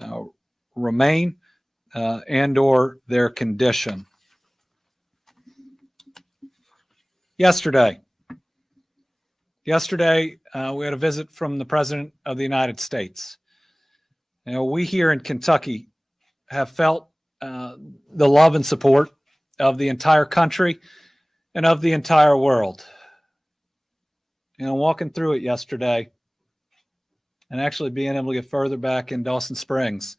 uh, remain and or their condition. Yesterday, we had a visit from the President of the United States. We here in Kentucky have felt the love and support of the entire country and of the entire world. Walking through it yesterday and actually being able to get further back in Dawson Springs,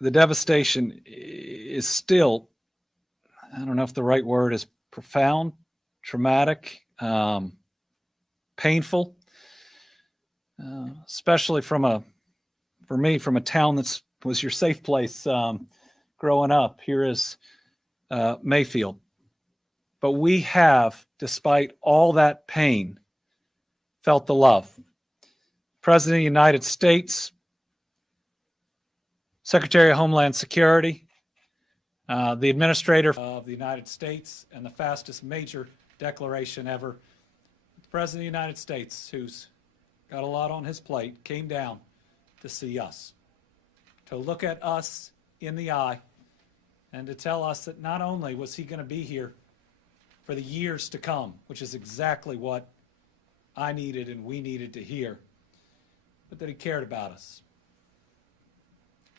the devastation is still, I don't know if the right word is profound, traumatic, painful, especially for me, from a town that was your safe place growing up. Here is Mayfield. But we have, despite all that pain, felt the love. President of the United States, Secretary of Homeland Security, the Administrator of the United States, and the fastest major declaration ever. The President of the United States, who's got a lot on his plate, came down to see us, to look at us in the eye, and to tell us that not only was he going to be here for the years to come, which is exactly what I needed and we needed to hear, but that he cared about us.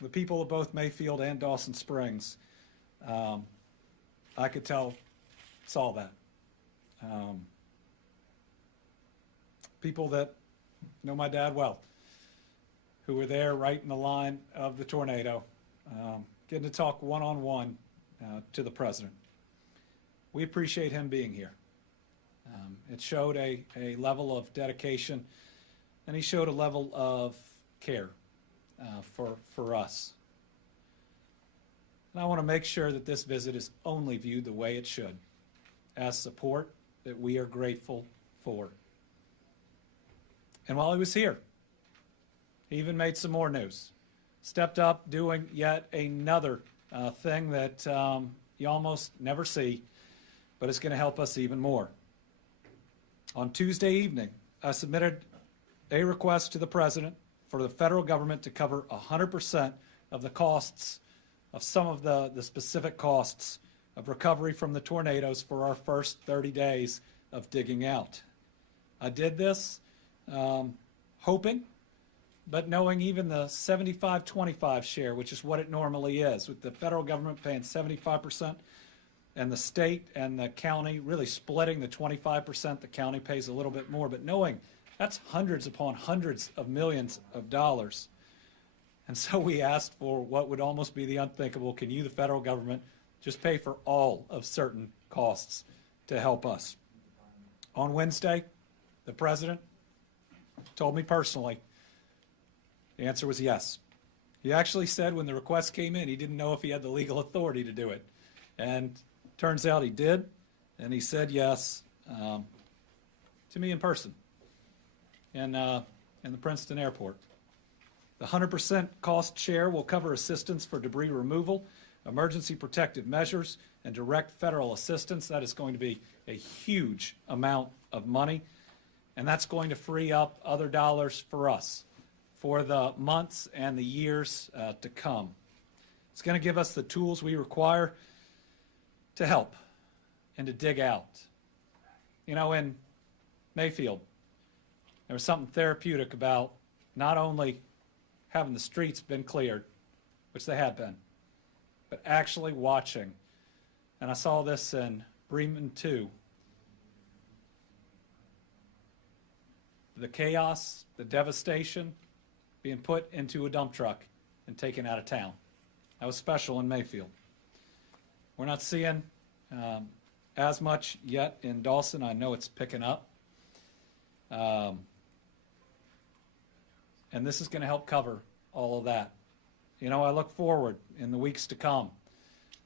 The people of both Mayfield and Dawson Springs, I could tell, saw that. People that know my dad well, who were there right in the line of the tornado, getting to talk one-on-one to the president. We appreciate him being here. It showed a level of dedication, and he showed a level of care for us. And I want to make sure that this visit is only viewed the way it should, as support that we are grateful for. And while he was here, he even made some more news. Stepped up doing yet another thing that you almost never see, but it's going to help us even more. On Tuesday evening, I submitted a request to the President for the federal government to cover 100% of the costs of some of the specific costs of recovery from the tornadoes for our first 30 days of digging out. I did this hoping, but knowing even the 75-25 share, which is what it normally is, with the federal government paying 75% and the state and the county really splitting the 25%, the county pays a little bit more, but knowing that's hundreds upon hundreds of millions of dollars. And so we asked for what would almost be the unthinkable. Can you, the federal government, just pay for all of certain costs to help us? On Wednesday, the president told me personally, the answer was yes. He actually said when the request came in, he didn't know if he had the legal authority to do it. And turns out he did, and he said yes to me in person in the Princeton airport. The 100% cost share will cover assistance for debris removal, emergency protective measures, and direct federal assistance. That is going to be a huge amount of money, and that's going to free up other dollars for us for the months and the years to come. It's going to give us the tools we require to help and to dig out. In Mayfield, there was something therapeutic about not only having the streets been cleared, which they had been, but actually watching. And I saw this in Bremen too. The chaos, the devastation being put into a dump truck and taken out of town. That was special in Mayfield. We're not seeing as much yet in Dawson. I know it's picking up. And this is going to help cover all of that. I look forward in the weeks to come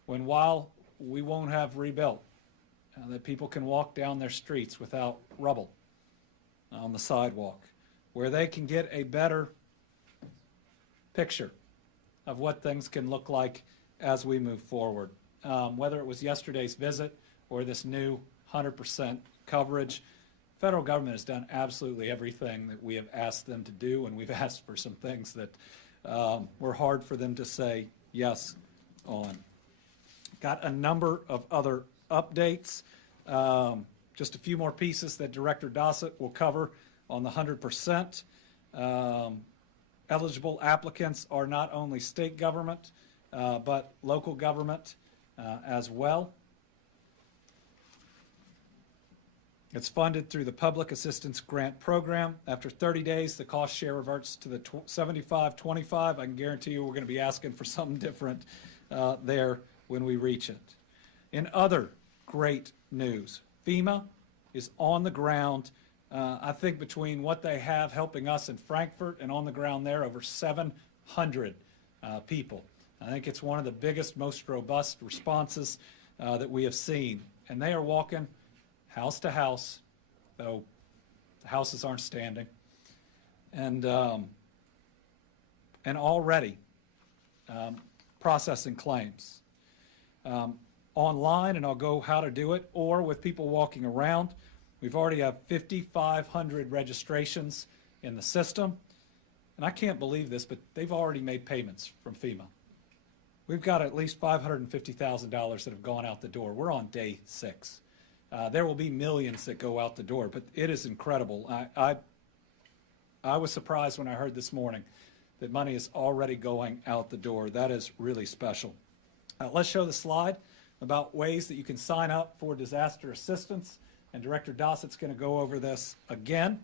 when, while we won't have rebuilt, that people can walk down their streets without rubble on the sidewalk, where they can get a better picture of what things can look like as we move forward. Whether it was yesterday's visit or this new 100% coverage, federal government has done absolutely everything that we have asked them to do, and we've asked for some things that were hard for them to say yes on. Got a number of other updates. Just a few more pieces that Director Dossett will cover on the 100%. Eligible applicants are not only state government, but local government as well. It's funded through the Public Assistance Grant Program. After 30 days, the cost share reverts to the 75-25. I can guarantee you we're going to be asking for something different there when we reach it. In other great news, FEMA is on the ground. I think between what they have helping us in Frankfurt and on the ground there, over 700 people. I think it's one of the biggest, most robust responses that we have seen. And they are walking house to house, though the houses aren't standing, and already processing claims. Online, and I'll go how to do it, or with people walking around. We've already have 5,500 registrations in the system. And I can't believe this, but they've already made payments from FEMA. We've got at least $550,000 that have gone out the door. We're on day 6. There will be millions that go out the door, but it is incredible. I was surprised when I heard this morning that money is already going out the door. That is really special. Let's show the slide about ways that you can sign up for disaster assistance, and Director Dossett's going to go over this again.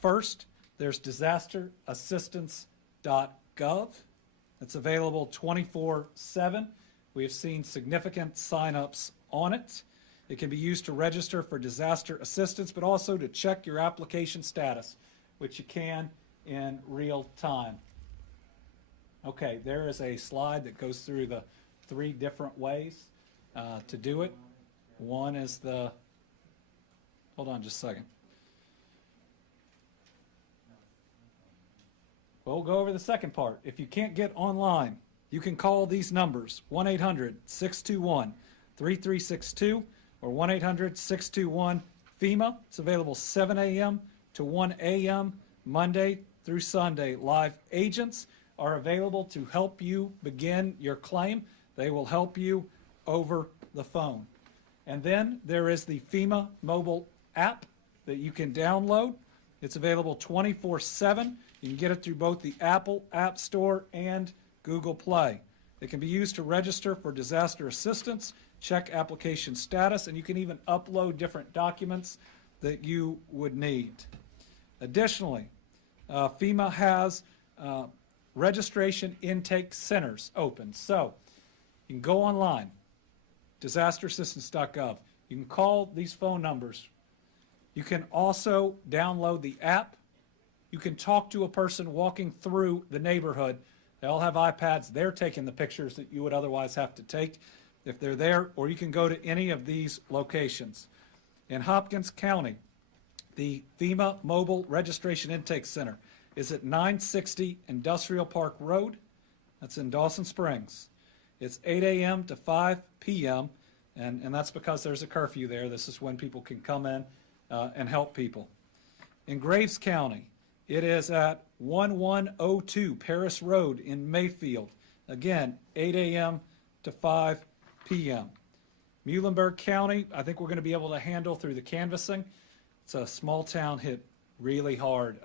First, there's disasterassistance.gov. It's available 24/7. We have seen significant sign-ups on it. It can be used to register for disaster assistance, but also to check your application status, which you can in real time. Okay, there is a slide that goes through the 3 different ways to do it. One is the, hold on just a second. Well, we'll go over the second part. If you can't get online, you can call these numbers, 1-800-621-3362 or 1-800-621-FEMA. It's available 7 a.m. to 1 a.m. Monday through Sunday. Live agents are available to help you begin your claim. They will help you over the phone. And then there is the FEMA mobile app that you can download. It's available 24/7. You can get it through both the Apple App Store and Google Play. It can be used to register for disaster assistance, check application status, and you can even upload different documents that you would need. Additionally, FEMA has registration intake centers open. So you can go online, disasterassistance.gov. You can call these phone numbers. You can also download the app. You can talk to a person walking through the neighborhood. They all have iPads. They're taking the pictures that you would otherwise have to take if they're there, or you can go to any of these locations. In Hopkins County, the FEMA Mobile Registration Intake Center is at 960 Industrial Park Road. That's in Dawson Springs. It's 8 a.m. to 5 p.m., and that's because there's a curfew there. This is when people can come in and help people. In Graves County, it is at 1102 Paris Road in Mayfield. Again, 8 a.m. to 5 p.m. Muhlenberg County, I think we're going to be able to handle through the canvassing. It's a small town hit really hard.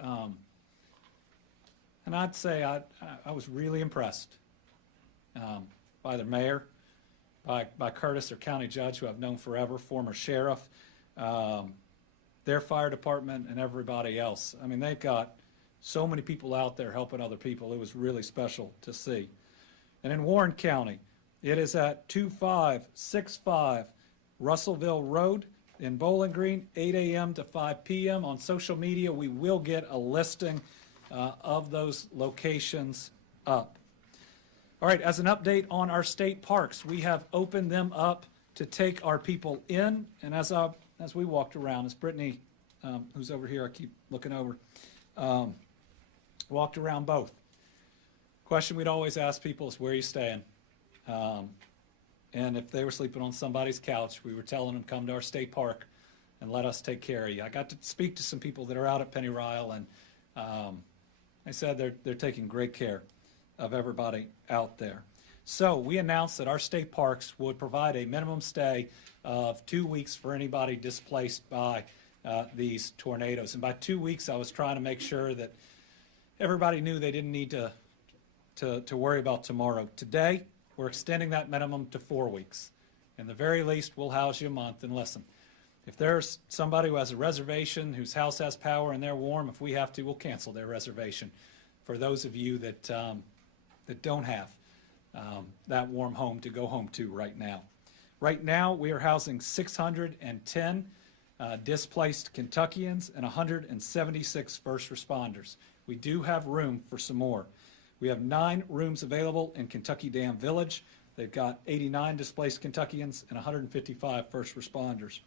And I'd say I was really impressed by the mayor, by Curtis, their county judge, who I've known forever, former sheriff, their fire department, and everybody else. I mean, they've got so many people out there helping other people. It was really special to see. And in Warren County, it is at 2565 Russellville Road in Bowling Green, 8 a.m. to 5 p.m. On social media, we will get a listing of those locations up. All right, as an update on our state parks, we have opened them up to take our people in. And as we walked around, as Brittany, who's over here, I keep looking over, walked around both. Question we'd always ask people is, where are you staying? And if they were sleeping on somebody's couch, we were telling them, come to our state park and let us take care of you. I got to speak to some people that are out at Pennyrile, and they said they're taking great care of everybody out there. So we announced that our state parks would provide a minimum stay of 2 weeks for anybody displaced by these tornadoes. And by 2 weeks, I was trying to make sure that everybody knew they didn't need to worry about tomorrow. Today, we're extending that minimum to 4 weeks. In the very least, we'll house you a month. And listen, if there's somebody who has a reservation, whose house has power and they're warm, if we have to, we'll cancel their reservation for those of you that don't have that warm home to go home to right now. Right now, we are housing 610 displaced Kentuckians and 176 first responders. We do have room for some more. We have 9 rooms available in Kentucky Dam Village. They've got 89 displaced Kentuckians and 155 first responders.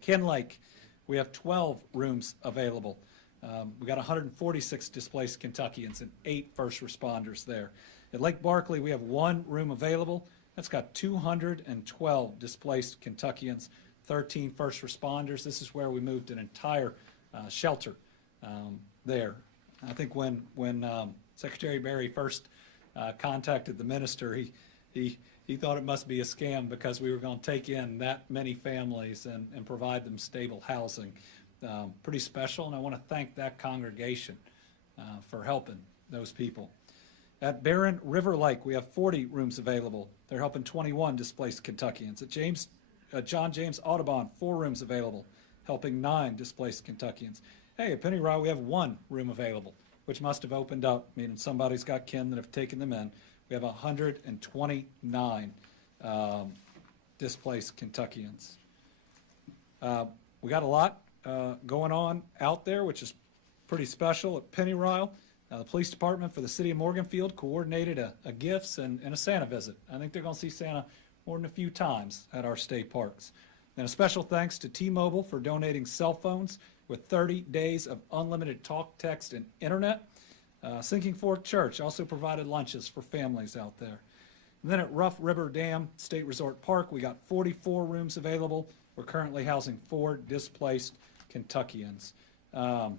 Ken Lake, we have 12 rooms available. We got 146 displaced Kentuckians and 8 first responders there. At Lake Barkley, we have 1 room available. That's got 212 displaced Kentuckians, 13 first responders. This is where we moved an entire shelter there. I think when Secretary Berry first contacted the minister, he thought it must be a scam because we were going to take in that many families and provide them stable housing. Pretty special, and I want to thank that congregation for helping those people. At Barren River Lake, we have 40 rooms available. They're helping 21 displaced Kentuckians. At John James Audubon, 4 rooms available, helping 9 displaced Kentuckians. Hey, at Pennyrile, we have 1 room available, which must have opened up, meaning somebody's got kin that have taken them in. We have 129 displaced Kentuckians. We got a lot going on out there, which is pretty special. At Pennyrile, the police department for the city of Morganfield coordinated a gifts and a Santa visit. I think they're going to see Santa more than a few times at our state parks. And a special thanks to T-Mobile for donating cell phones with 30 days of unlimited talk, text, and internet. Sinking Fork Church also provided lunches for families out there. And then at Rough River Dam State Resort Park, we got 44 rooms available. We're currently housing 4 displaced Kentuckians. I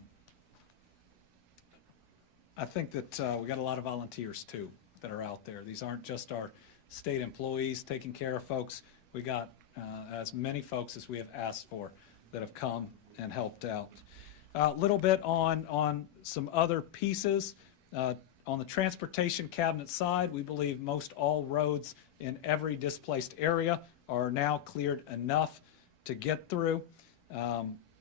think that we got a lot of volunteers too that are out there. These aren't just our state employees taking care of folks. We got as many folks as we have asked for that have come and helped out. A little bit on some other pieces. On the transportation cabinet side, we believe most all roads in every displaced area are now cleared enough to get through.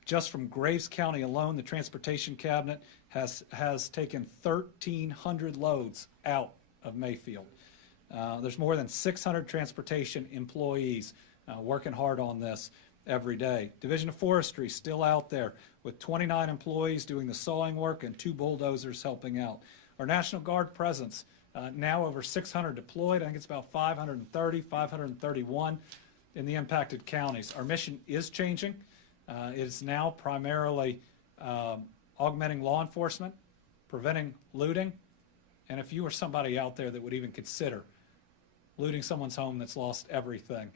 Just from Graves County alone, the transportation cabinet has taken 1,300 loads out of Mayfield. There's more than 600 transportation employees working hard on this every day. Division of Forestry still out there with 29 employees doing the sawing work and 2 bulldozers helping out. Our National Guard presence, now over 600 deployed. I think it's about 530, 531 in the impacted counties. Our mission is changing. It is now primarily augmenting law enforcement, preventing looting, and if you are somebody out there that would even consider looting someone's home that's lost everything,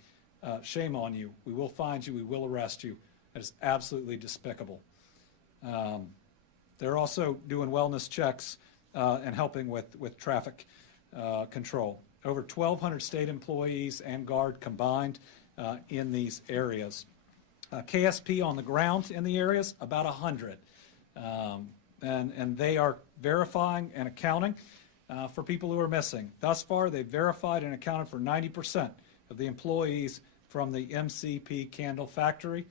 shame on you. We will find you. We will arrest you. That is absolutely despicable. They're also doing wellness checks and helping with traffic control. Over 1,200 state employees and Guard combined in these areas. KSP on the ground in the areas, about 100. And they are verifying and accounting for people who are missing. Thus far, they've verified and accounted for 90% of the employees from the MCP candle factory.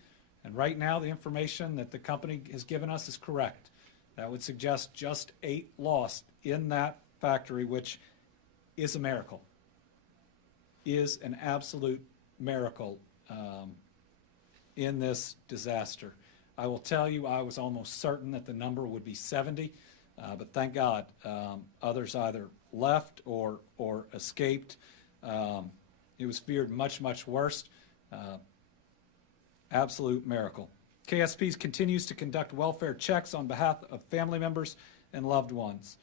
And right now, the information that the company has given us is correct. That would suggest just 8 lost in that factory, which is a miracle, is an absolute miracle in this disaster. I will tell you, I was almost certain that the number would be 70, but thank God others either left or escaped. It was feared much, much worse. Absolute miracle. KSP continues to conduct welfare checks on behalf of family members and loved ones.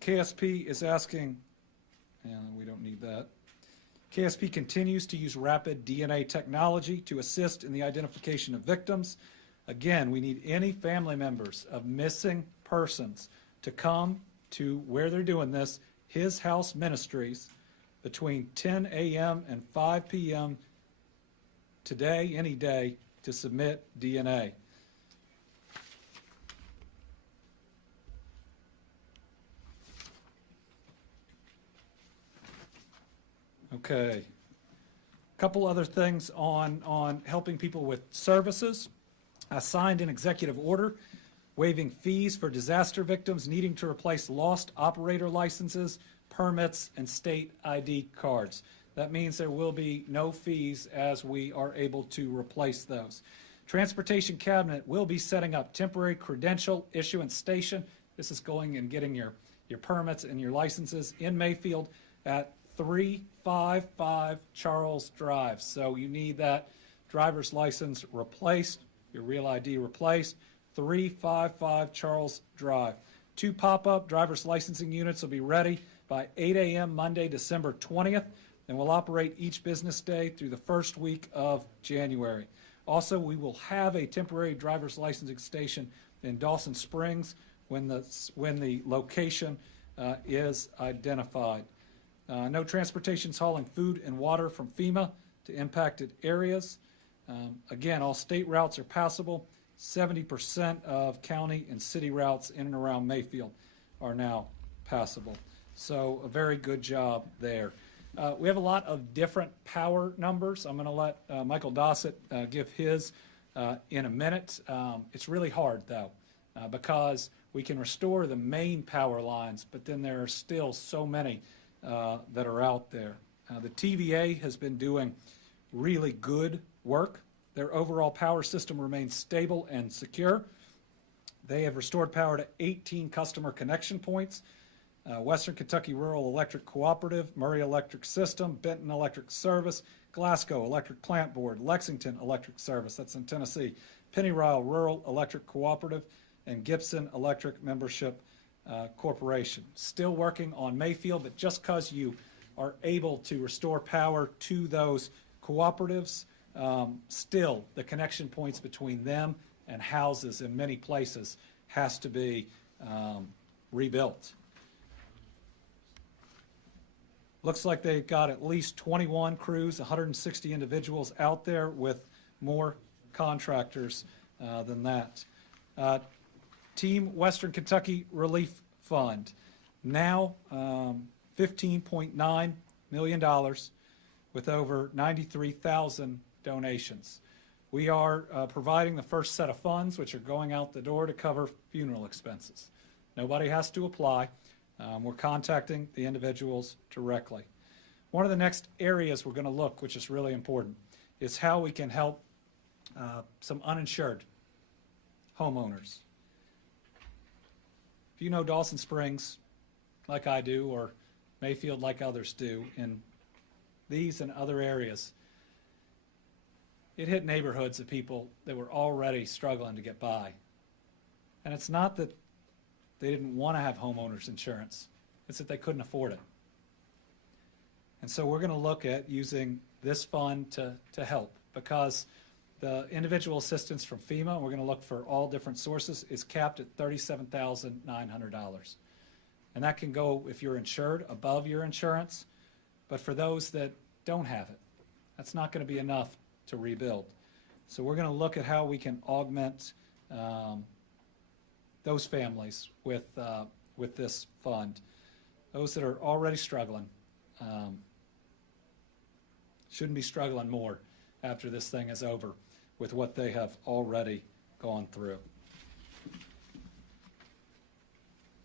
KSP is asking, and we don't need that. KSP continues to use rapid DNA technology to assist in the identification of victims. Again, we need any family members of missing persons to come to where they're doing this, His House Ministries, between 10 a.m. and 5 p.m. today, any day, to submit DNA. Okay. A couple other things on helping people with services. I signed an executive order waiving fees for disaster victims needing to replace lost operator licenses, permits, and state ID cards. That means there will be no fees as we are able to replace those. Transportation Cabinet will be setting up temporary credential issuance station. This is going and getting your permits and your licenses in Mayfield at 355 Charles Drive. So you need that driver's license replaced, your real ID replaced, 355 Charles Drive. 2 pop-up driver's licensing units will be ready by 8 a.m. Monday, December 20th, and will operate each business day through the first week of January. Also, we will have a temporary driver's licensing station in Dawson Springs when the location is identified. No transportations hauling food and water from FEMA to impacted areas. Again, all state routes are passable. 70% of county and city routes in and around Mayfield are now passable. So a very good job there. We have a lot of different power numbers. I'm going to let Michael Dossett give his in a minute. It's really hard, though, because we can restore the main power lines, but then there are still so many that are out there. The TVA has been doing really good work. Their overall power system remains stable and secure. They have restored power to 18 customer connection points. Western Kentucky Rural Electric Cooperative, Murray Electric System, Benton Electric Service, Glasgow Electric Plant Board, Lexington Electric Service, that's in Tennessee, Pennyrile Rural Electric Cooperative, and Gibson Electric Membership Corporation. Still working on Mayfield, but just because you are able to restore power to those cooperatives, still the connection points between them and houses in many places has to be rebuilt. Looks like they've got at least 21 crews, 160 individuals out there with more contractors than that. Team Western Kentucky Relief Fund, now $15.9 million with over 93,000 donations. We are providing the first set of funds, which are going out the door to cover funeral expenses. Nobody has to apply. We're contacting the individuals directly. One of the next areas we're going to look, which is really important, is how we can help some uninsured homeowners. If you know Dawson Springs like I do, or Mayfield like others do, in these and other areas, it hit neighborhoods of people that were already struggling to get by. And it's not that they didn't want to have homeowners insurance, it's that they couldn't afford it. And so we're going to look at using this fund to help, because the individual assistance from FEMA, we're going to look for all different sources, is capped at $37,900. And that can go, if you're insured, above your insurance, but for those that don't have it, that's not going to be enough to rebuild. So we're going to look at how we can augment those families with this fund. Those that are already struggling shouldn't be struggling more after this thing is over with what they have already gone through.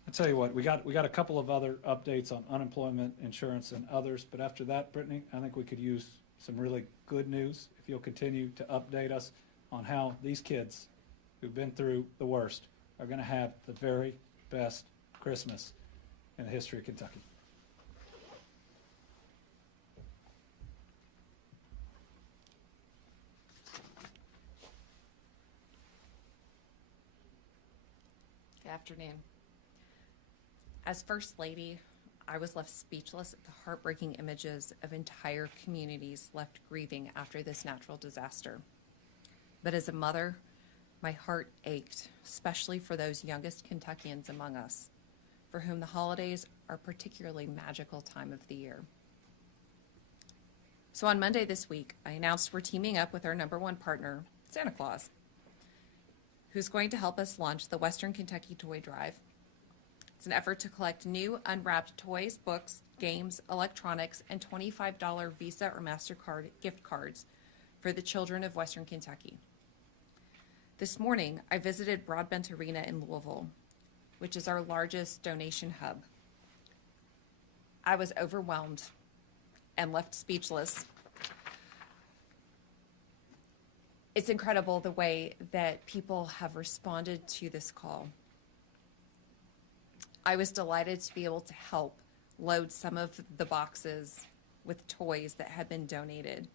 I'll tell you what, we got a couple of other updates on unemployment insurance and others, but after that, Brittany, I think we could use some really good news if you'll continue to update us on how these kids who've been through the worst are going to have the very best Christmas in the history of Kentucky. Good afternoon. As First Lady, I was left speechless at the heartbreaking images of entire communities left grieving after this natural disaster. But as a mother, my heart ached, especially for those youngest Kentuckians among us, for whom the holidays are a particularly magical time of the year. So on Monday this week, I announced we're teaming up with our #1 partner, Santa Claus, who's going to help us launch the Western Kentucky Toy Drive. It's an effort to collect new unwrapped toys, books, games, electronics, and $25 Visa or MasterCard gift cards for the children of Western Kentucky. This morning, I visited Broadbent Arena in Louisville, which is our largest donation hub. I was overwhelmed and left speechless. It's incredible the way that people have responded to this call. I was delighted to be able to help load some of the boxes with toys that had been donated.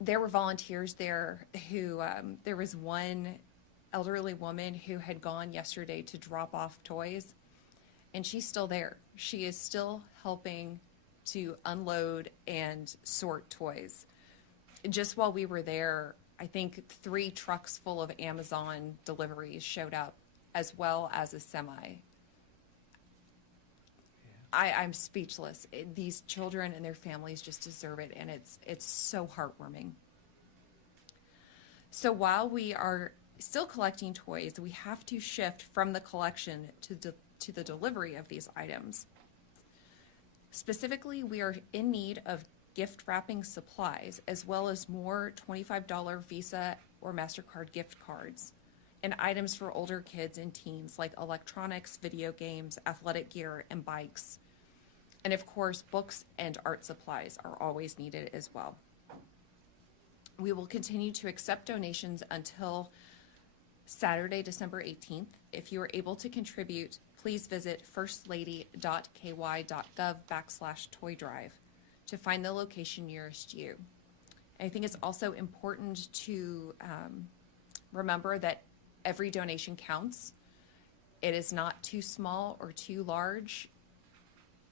There were volunteers there who, there was one elderly woman who had gone yesterday to drop off toys, and she's still there. She is still helping to unload and sort toys. Just while we were there, I think 3 trucks full of Amazon deliveries showed up, as well as a semi. I'm speechless. These children and their families just deserve it, and it's so heartwarming. So while we are still collecting toys, we have to shift from the collection to the delivery of these items. Specifically, we are in need of gift wrapping supplies, as well as more $25 Visa or MasterCard gift cards, and items for older kids and teens like electronics, video games, athletic gear, and bikes. And of course, books and art supplies are always needed as well. We will continue to accept donations until Saturday, December 18th. If you are able to contribute, please visit firstlady.ky.gov/toy drive to find the location nearest you. I think it's also important to remember that every donation counts. It is not too small or too large.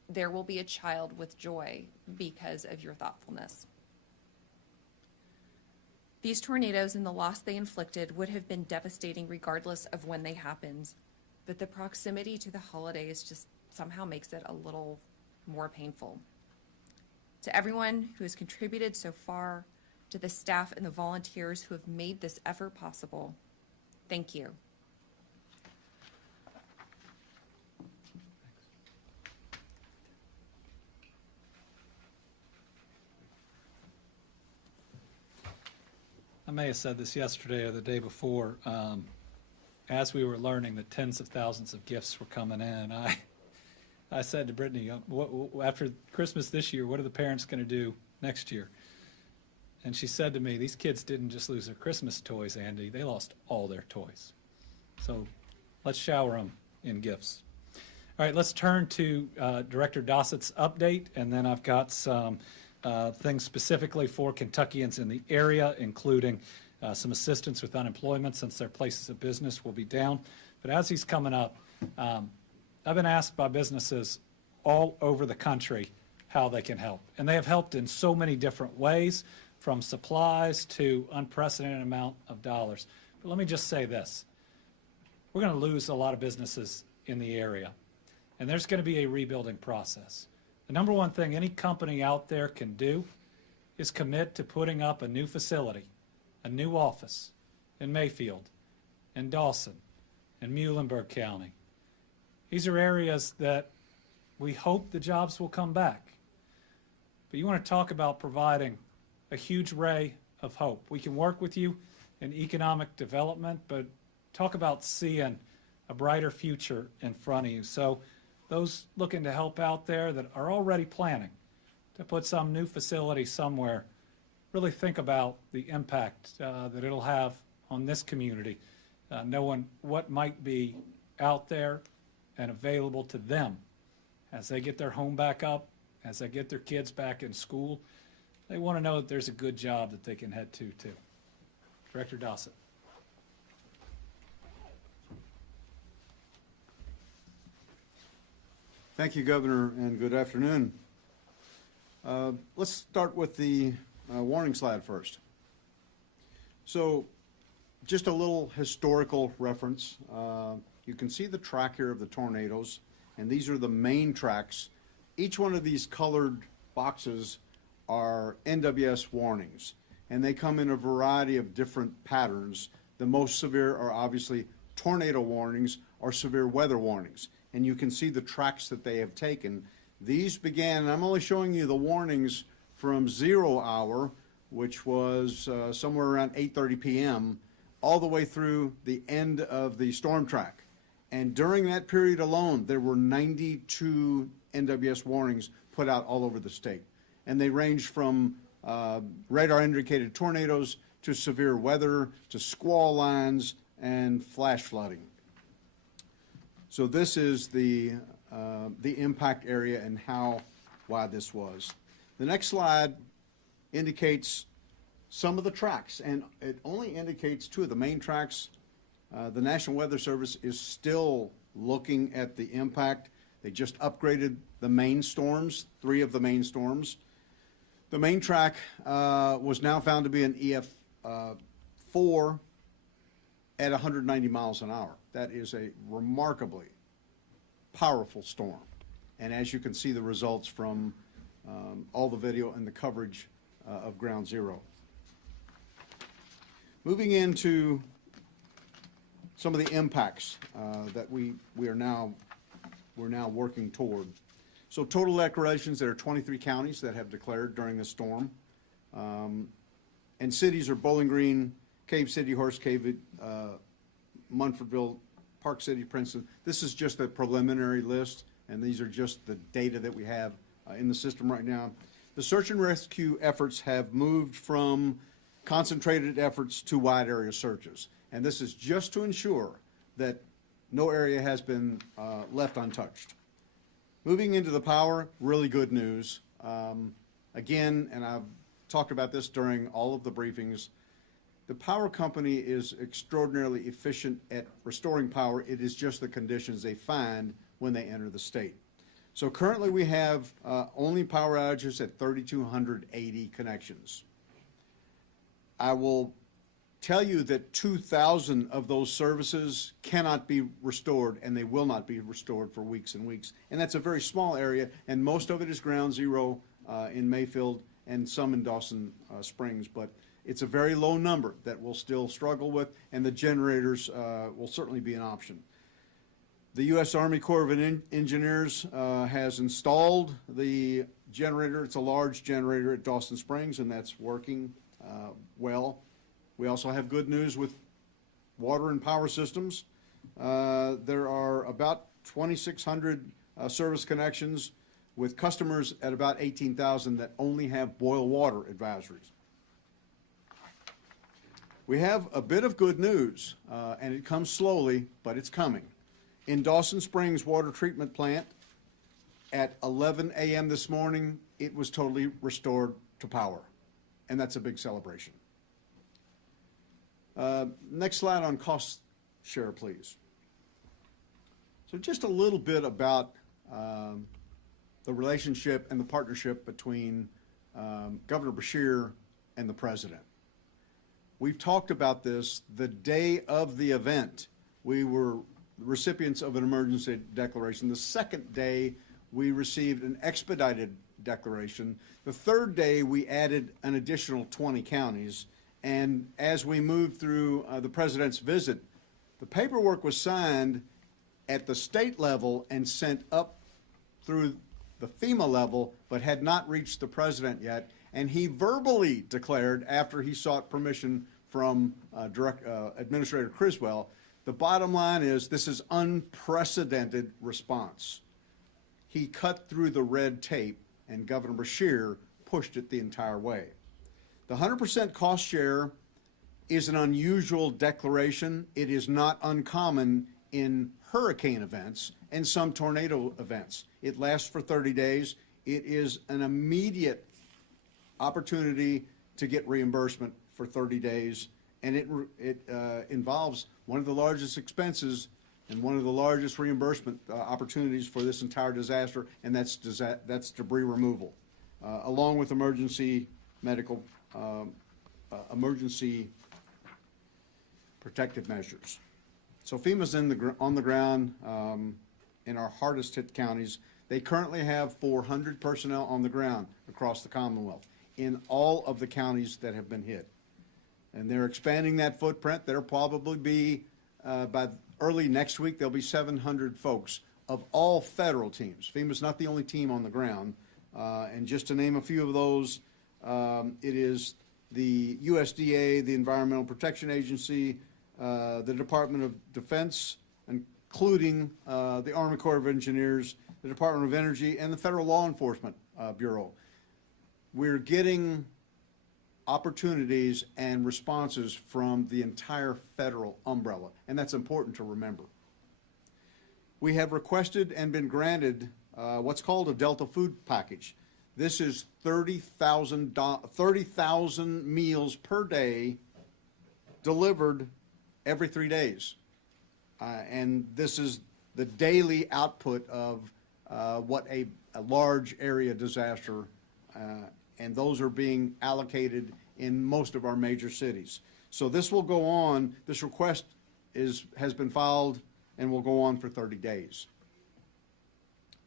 There will be a child with joy because of your thoughtfulness. These tornadoes and the loss they inflicted would have been devastating regardless of when they happened, but the proximity to the holidays just somehow makes it a little more painful. To everyone who has contributed so far, to the staff and the volunteers who have made this effort possible, thank you. I may have said this yesterday or the day before. As we were learning that tens of thousands of gifts were coming in, I said to Brittany, after Christmas this year, what are the parents going to do next year? And she said to me, these kids didn't just lose their Christmas toys, Andy, they lost all their toys. So let's shower them in gifts. All right, let's turn to Director Dossett's update, and then I've got some things specifically for Kentuckians in the area, including some assistance with unemployment since their places of business will be down. But as he's coming up, I've been asked by businesses all over the country how they can help. And they have helped in so many different ways, from supplies to unprecedented amount of dollars. But let me just say this. We're going to lose a lot of businesses in the area, and there's going to be a rebuilding process. The number one thing any company out there can do is commit to putting up a new facility, a new office in Mayfield, in Dawson, in Muhlenberg County. These are areas that we hope the jobs will come back. But you want to talk about providing a huge ray of hope. We can work with you in economic development, but talk about seeing a brighter future in front of you. So those looking to help out there that are already planning to put some new facility somewhere, really think about the impact that it'll have on this community, knowing what might be out there and available to them as they get their home back up, as they get their kids back in school. They want to know that there's a good job that they can head to, too. Director Dossett. Thank you, Governor, and good afternoon. Let's start with the warning slide first. So, just a little historical reference. You can see the track here of the tornadoes, and these are the main tracks. Each one of these colored boxes are NWS warnings, and they come in a variety of different patterns. The most severe are obviously tornado warnings or severe weather warnings, and you can see the tracks that they have taken. These began, and I'm only showing you the warnings from 0 hour, which was somewhere around 8:30 p.m., all the way through the end of the storm track. And during that period alone, there were 92 NWS warnings put out all over the state. And they range from radar-indicated tornadoes to severe weather, to squall lines, and flash flooding. So this is the impact area and why this was. The next slide indicates some of the tracks, and it only indicates two of the main tracks. The National Weather Service is still looking at the impact. They just upgraded the main storms, 3 of the main storms. The main track was now found to be an EF4 at 190 miles an hour. That is a remarkably powerful storm. And as you can see the results from all the video and the coverage of Ground Zero. Moving into some of the impacts that we're now working toward. So total declarations, there are 23 counties that have declared during the storm. And cities are Bowling Green, Cave City, Horse Cave, Munfordville, Park City, Princeton. This is just a preliminary list, and these are just the data that we have in the system right now. The search and rescue efforts have moved from concentrated efforts to wide area searches. And this is just to ensure that no area has been left untouched. Moving into the power, really good news. Again, and I've talked about this during all of the briefings, the power company is extraordinarily efficient at restoring power. It is just the conditions they find when they enter the state. So currently we have only power outages at 3,280 connections. I will tell you that 2,000 of those services cannot be restored, and they will not be restored for weeks and weeks. And that's a very small area, and most of it is Ground Zero in Mayfield and some in Dawson Springs. But it's a very low number that we'll still struggle with, and the generators will certainly be an option. The U.S. Army Corps of Engineers has installed the generator. It's a large generator at Dawson Springs, and that's working well. We also have good news with water and power systems. There are about 2,600 service connections with customers at about 18,000 that only have boil water advisories. We have a bit of good news, and it comes slowly, but it's coming. In Dawson Springs Water Treatment Plant, at 11 a.m. this morning, it was totally restored to power, and that's a big celebration. Next slide on cost share, please. So just a little bit about the relationship and the partnership between Governor Beshear and the President. We've talked about this. The day of the event, we were recipients of an emergency declaration. The second day, we received an expedited declaration. The third day, we added an additional 20 counties. And as we moved through the President's visit, the paperwork was signed at the state level and sent up through the FEMA level, but had not reached the President yet. And he verbally declared, after he sought permission from Administrator Criswell, the bottom line is this is unprecedented response. He cut through the red tape, and Governor Beshear pushed it the entire way. The 100% cost share is an unusual declaration. It is not uncommon in hurricane events and some tornado events. It lasts for 30 days. It is an immediate opportunity to get reimbursement for 30 days, and it involves one of the largest expenses and one of the largest reimbursement opportunities for this entire disaster, and that's debris removal, along with emergency medical, emergency protective measures. So FEMA's on the ground in our hardest hit counties. They currently have 400 personnel on the ground across the Commonwealth in all of the counties that have been hit. And they're expanding that footprint. There'll probably be, by early next week, there'll be 700 folks of all federal teams. FEMA's not the only team on the ground. And just to name a few of those, it is the USDA, the Environmental Protection Agency, the Department of Defense, including the Army Corps of Engineers, the Department of Energy, and the Federal Law Enforcement Bureau. We're getting opportunities and responses from the entire federal umbrella, and that's important to remember. We have requested and been granted what's called a Delta Food Package. This is 30,000 meals per day delivered every 3 days. And this is the daily output of what a large area disaster, and those are being allocated in most of our major cities. So this will go on. This request has been filed and will go on for 30 days.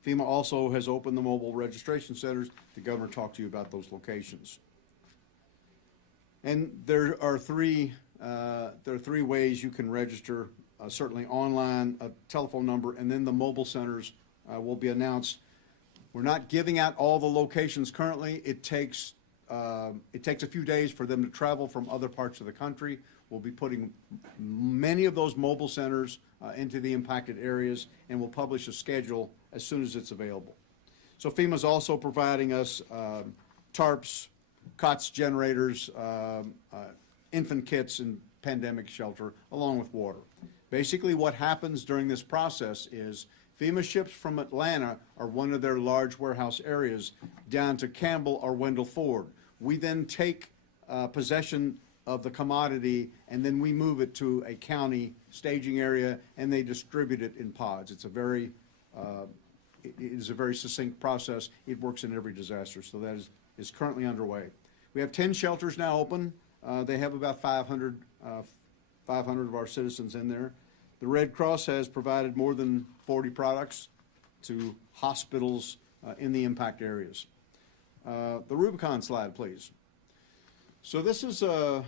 FEMA also has opened the mobile registration centers. The governor talked to you about those locations. And there are three ways you can register, certainly online, a telephone number, and then the mobile centers will be announced. We're not giving out all the locations currently. It takes a few days for them to travel from other parts of the country. We'll be putting many of those mobile centers into the impacted areas, and we'll publish a schedule as soon as it's available. So FEMA's also providing us tarps, COTS generators, infant kits, and pandemic shelter, along with water. Basically what happens during this process is FEMA ships from Atlanta or one of their large warehouse areas down to Campbell or Wendell Ford. We then take possession of the commodity, and then we move it to a county staging area, and they distribute it in pods. It's a very it is a very succinct process. It works in every disaster, so that is currently underway. We have 10 shelters now open. They have about 500 of our citizens in there. The Red Cross has provided more than 40 products to hospitals in the impact areas. The Rubicon slide, please. So this is a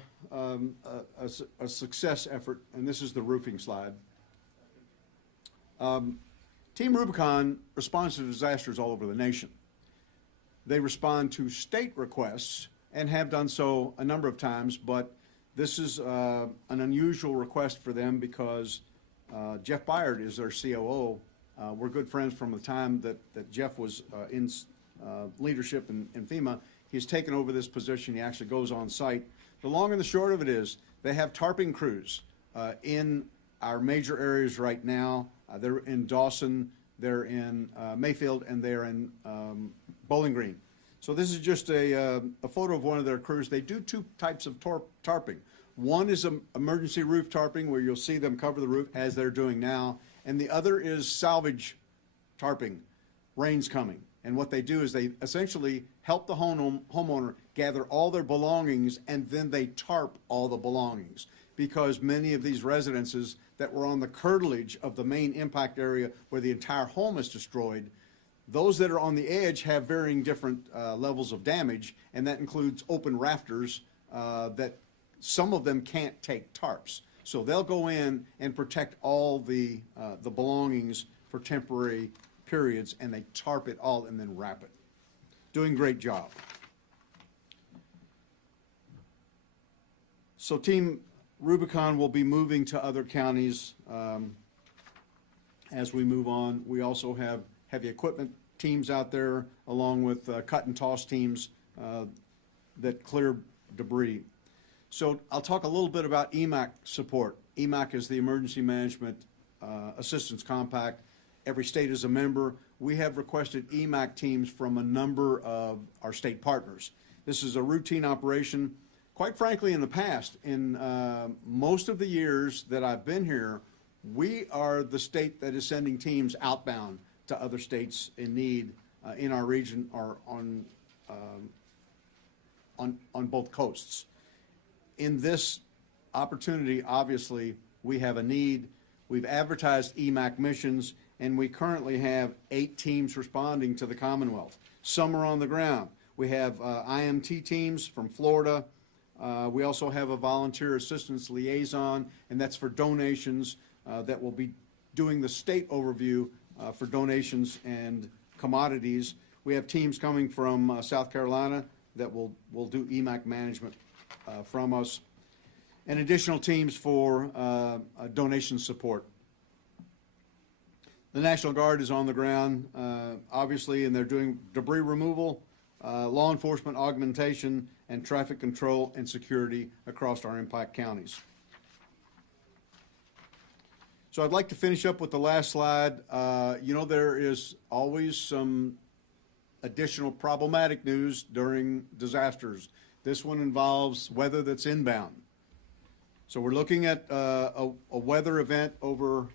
success effort, and this is the roofing slide. Team Rubicon responds to disasters all over the nation. They respond to state requests and have done so a number of times, but this is an unusual request for them because Jeff Byard is their COO. We're good friends from the time that Jeff was in leadership in FEMA. He's taken over this position. He actually goes on site. The long and the short of it is they have tarping crews in our major areas right now. They're in Dawson, they're in Mayfield, and they're in Bowling Green. So this is just a photo of one of their crews. They do two types of tarping. One is emergency roof tarping, where you'll see them cover the roof as they're doing now, and the other is salvage tarping. Rain's coming, and what they do is they essentially help the homeowner gather all their belongings, and then they tarp all the belongings, because many of these residences that were on the curtilage of the main impact area where the entire home is destroyed, those that are on the edge have varying different levels of damage, and that includes open rafters that some of them can't take tarps. So they'll go in and protect all the belongings for temporary periods, and they tarp it all and then wrap it. Doing a great job. So Team Rubicon will be moving to other counties as we move on. We also have heavy equipment teams out there, along with cut and toss teams that clear debris. So I'll talk a little bit about EMAC support. EMAC is the Emergency Management Assistance Compact. Every state is a member. We have requested EMAC teams from a number of our state partners. This is a routine operation. Quite frankly, in the past, in most of the years that I've been here, we are the state that is sending teams outbound to other states in need in our region or on both coasts. In this opportunity, obviously, we have a need. We've advertised EMAC missions, and we currently have 8 teams responding to the Commonwealth. Some are on the ground. We have IMT teams from Florida. We also have a volunteer assistance liaison, and that's for donations that will be doing the state overview for donations and commodities. We have teams coming from South Carolina that will do EMAC management from us, and additional teams for donation support. The National Guard is on the ground, obviously, and they're doing debris removal, law enforcement augmentation, and traffic control and security across our impact counties. So I'd like to finish up with the last slide. You know, there is always some additional problematic news during disasters. This one involves weather that's inbound. So we're looking at a weather event over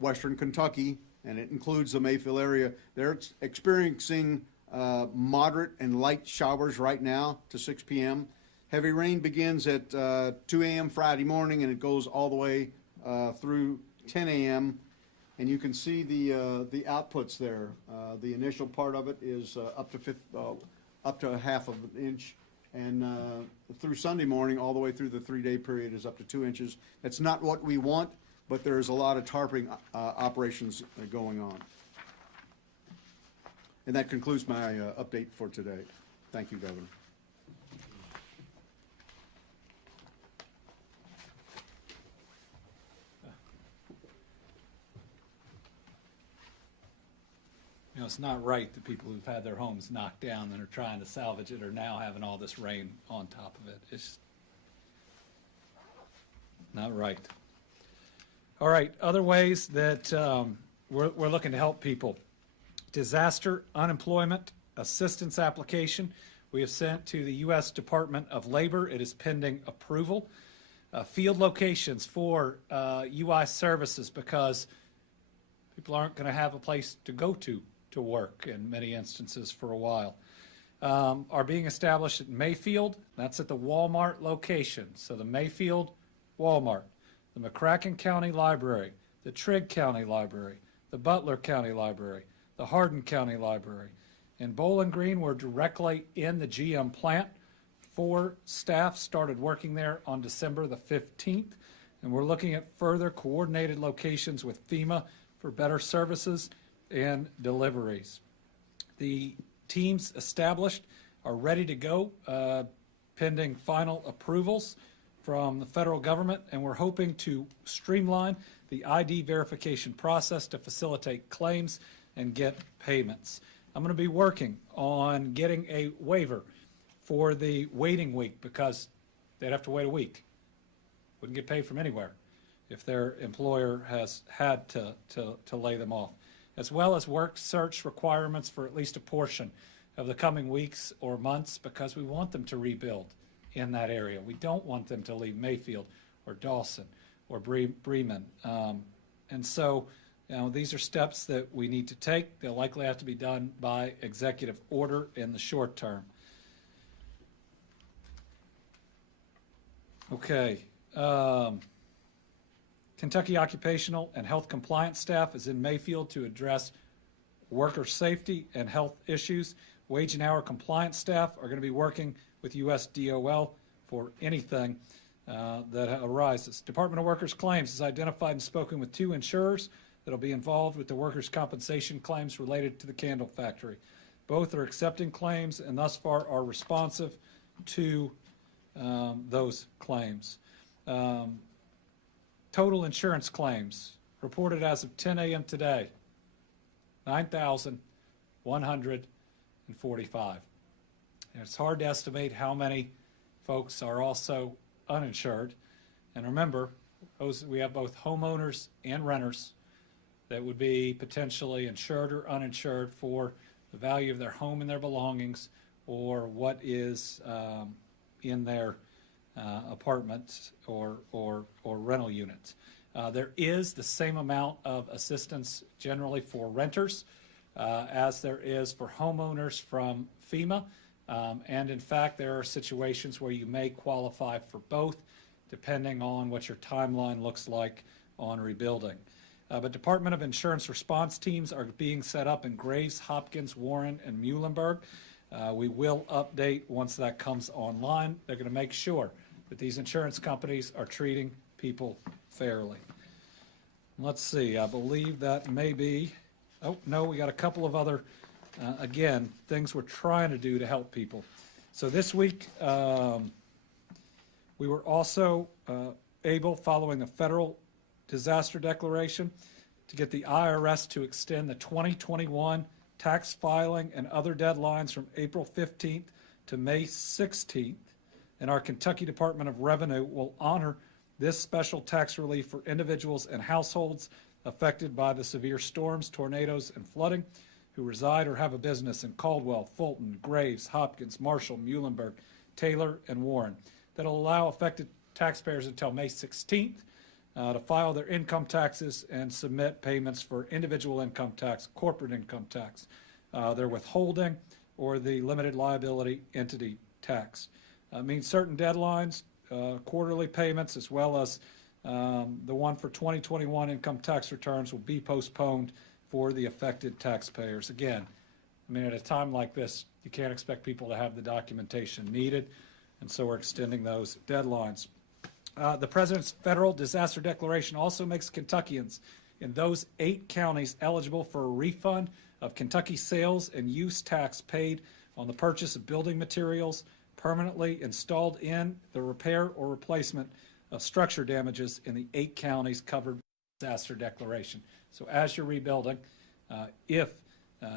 western Kentucky, and it includes the Mayfield area. They're experiencing moderate and light showers right now to 6 p.m. Heavy rain begins at 2 a.m. Friday morning, and it goes all the way through 10 a.m. And you can see the outputs there. The initial part of it is up to a half of an inch, and through Sunday morning, all the way through the 3-day period, is up to 2 inches. That's not what we want, but there's a lot of tarping operations going on. And that concludes my update for today. Thank you, Governor. You know, it's not right that people who've had their homes knocked down and are trying to salvage it are now having all this rain on top of it. It's not right. All right, other ways that we're looking to help people. Disaster unemployment assistance application we have sent to the U.S. Department of Labor. It is pending approval. Field locations for UI services, because people aren't going to have a place to go to work in many instances for a while, are being established at Mayfield. That's at the Walmart location. So the Mayfield Walmart, the McCracken County Library, the Trigg County Library, the Butler County Library, the Hardin County Library. In Bowling Green, we're directly in the GM plant. 4 staff started working there on December the 15th, and we're looking at further coordinated locations with FEMA for better services and deliveries. The teams established are ready to go, pending final approvals from the federal government, and we're hoping to streamline the ID verification process to facilitate claims and get payments. I'm going to be working on getting a waiver for the waiting week, because they'd have to wait a week. Wouldn't get paid from anywhere if their employer has had to lay them off, as well as work search requirements for at least a portion of the coming weeks or months, because we want them to rebuild in that area. We don't want them to leave Mayfield or Dawson or Bremen. And so, you know, these are steps that we need to take. They'll likely have to be done by executive order in the short term. Okay. Kentucky Occupational and Health Compliance staff is in Mayfield to address worker safety and health issues. Wage and hour compliance staff are going to be working with US DOL for anything that arises. Department of Workers Claims has identified and spoken with 2 insurers that will be involved with the workers' compensation claims related to the candle factory. Both are accepting claims and thus far are responsive to those claims. Total insurance claims reported as of 10 a.m. today, 9,145. And it's hard to estimate how many folks are also uninsured. And remember, we have both homeowners and renters that would be potentially insured or uninsured for the value of their home and their belongings, or what is in their apartments or rental units. There is the same amount of assistance generally for renters as there is for homeowners from FEMA. And in fact, there are situations where you may qualify for both, depending on what your timeline looks like on rebuilding. But Department of Insurance response teams are being set up in Graves, Hopkins, Warren, and Muhlenberg. We will update once that comes online. They're going to make sure that these insurance companies are treating people fairly. Let's see, I believe that may be, oh, no, we got a couple of other, again, things we're trying to do to help people. So this week, we were also able, following the federal disaster declaration, to get the IRS to extend the 2021 tax filing and other deadlines from April 15th to May 16th. And our Kentucky Department of Revenue will honor this special tax relief for individuals and households affected by the severe storms, tornadoes, and flooding who reside or have a business in Caldwell, Fulton, Graves, Hopkins, Marshall, Muhlenberg, Taylor, and Warren. That'll allow affected taxpayers until May 16th to file their income taxes and submit payments for individual income tax, corporate income tax, their withholding, or the limited liability entity tax. Means certain deadlines, quarterly payments, as well as the one for 2021 income tax returns will be postponed for the affected taxpayers. Again, I mean, at a time like this, you can't expect people to have the documentation needed, and so we're extending those deadlines. The President's federal disaster declaration also makes Kentuckians in those 8 counties eligible for a refund of Kentucky sales and use tax paid on the purchase of building materials permanently installed in the repair or replacement of structure damages in the 8 counties covered by the disaster declaration. So as you're rebuilding, if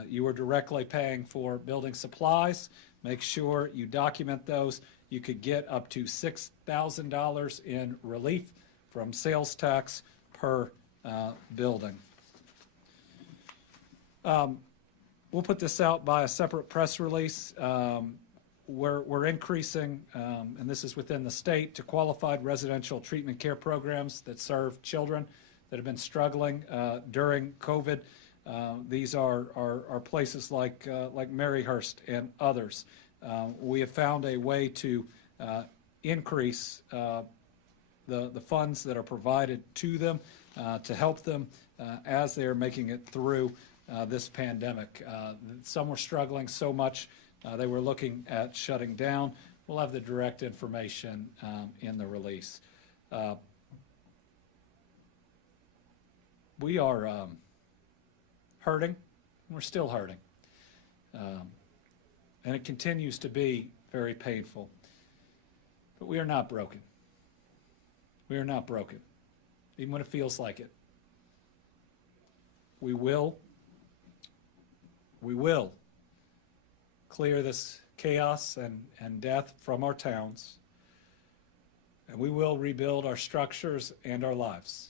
you are directly paying for building supplies, make sure you document those. You could get up to $6,000 in relief from sales tax per building. We'll put this out by a separate press release. We're increasing, and this is within the state, to qualified residential treatment care programs that serve children that have been struggling during COVID. These are places like Maryhurst and others. We have found a way to increase the funds that are provided to them to help them as they are making it through this pandemic. Some were struggling so much they were looking at shutting down. We'll have the direct information in the release. We are hurting. We're still hurting. And it continues to be very painful. But we are not broken. We are not broken, even when it feels like it. We will clear this chaos and death from our towns, and we will rebuild our structures and our lives.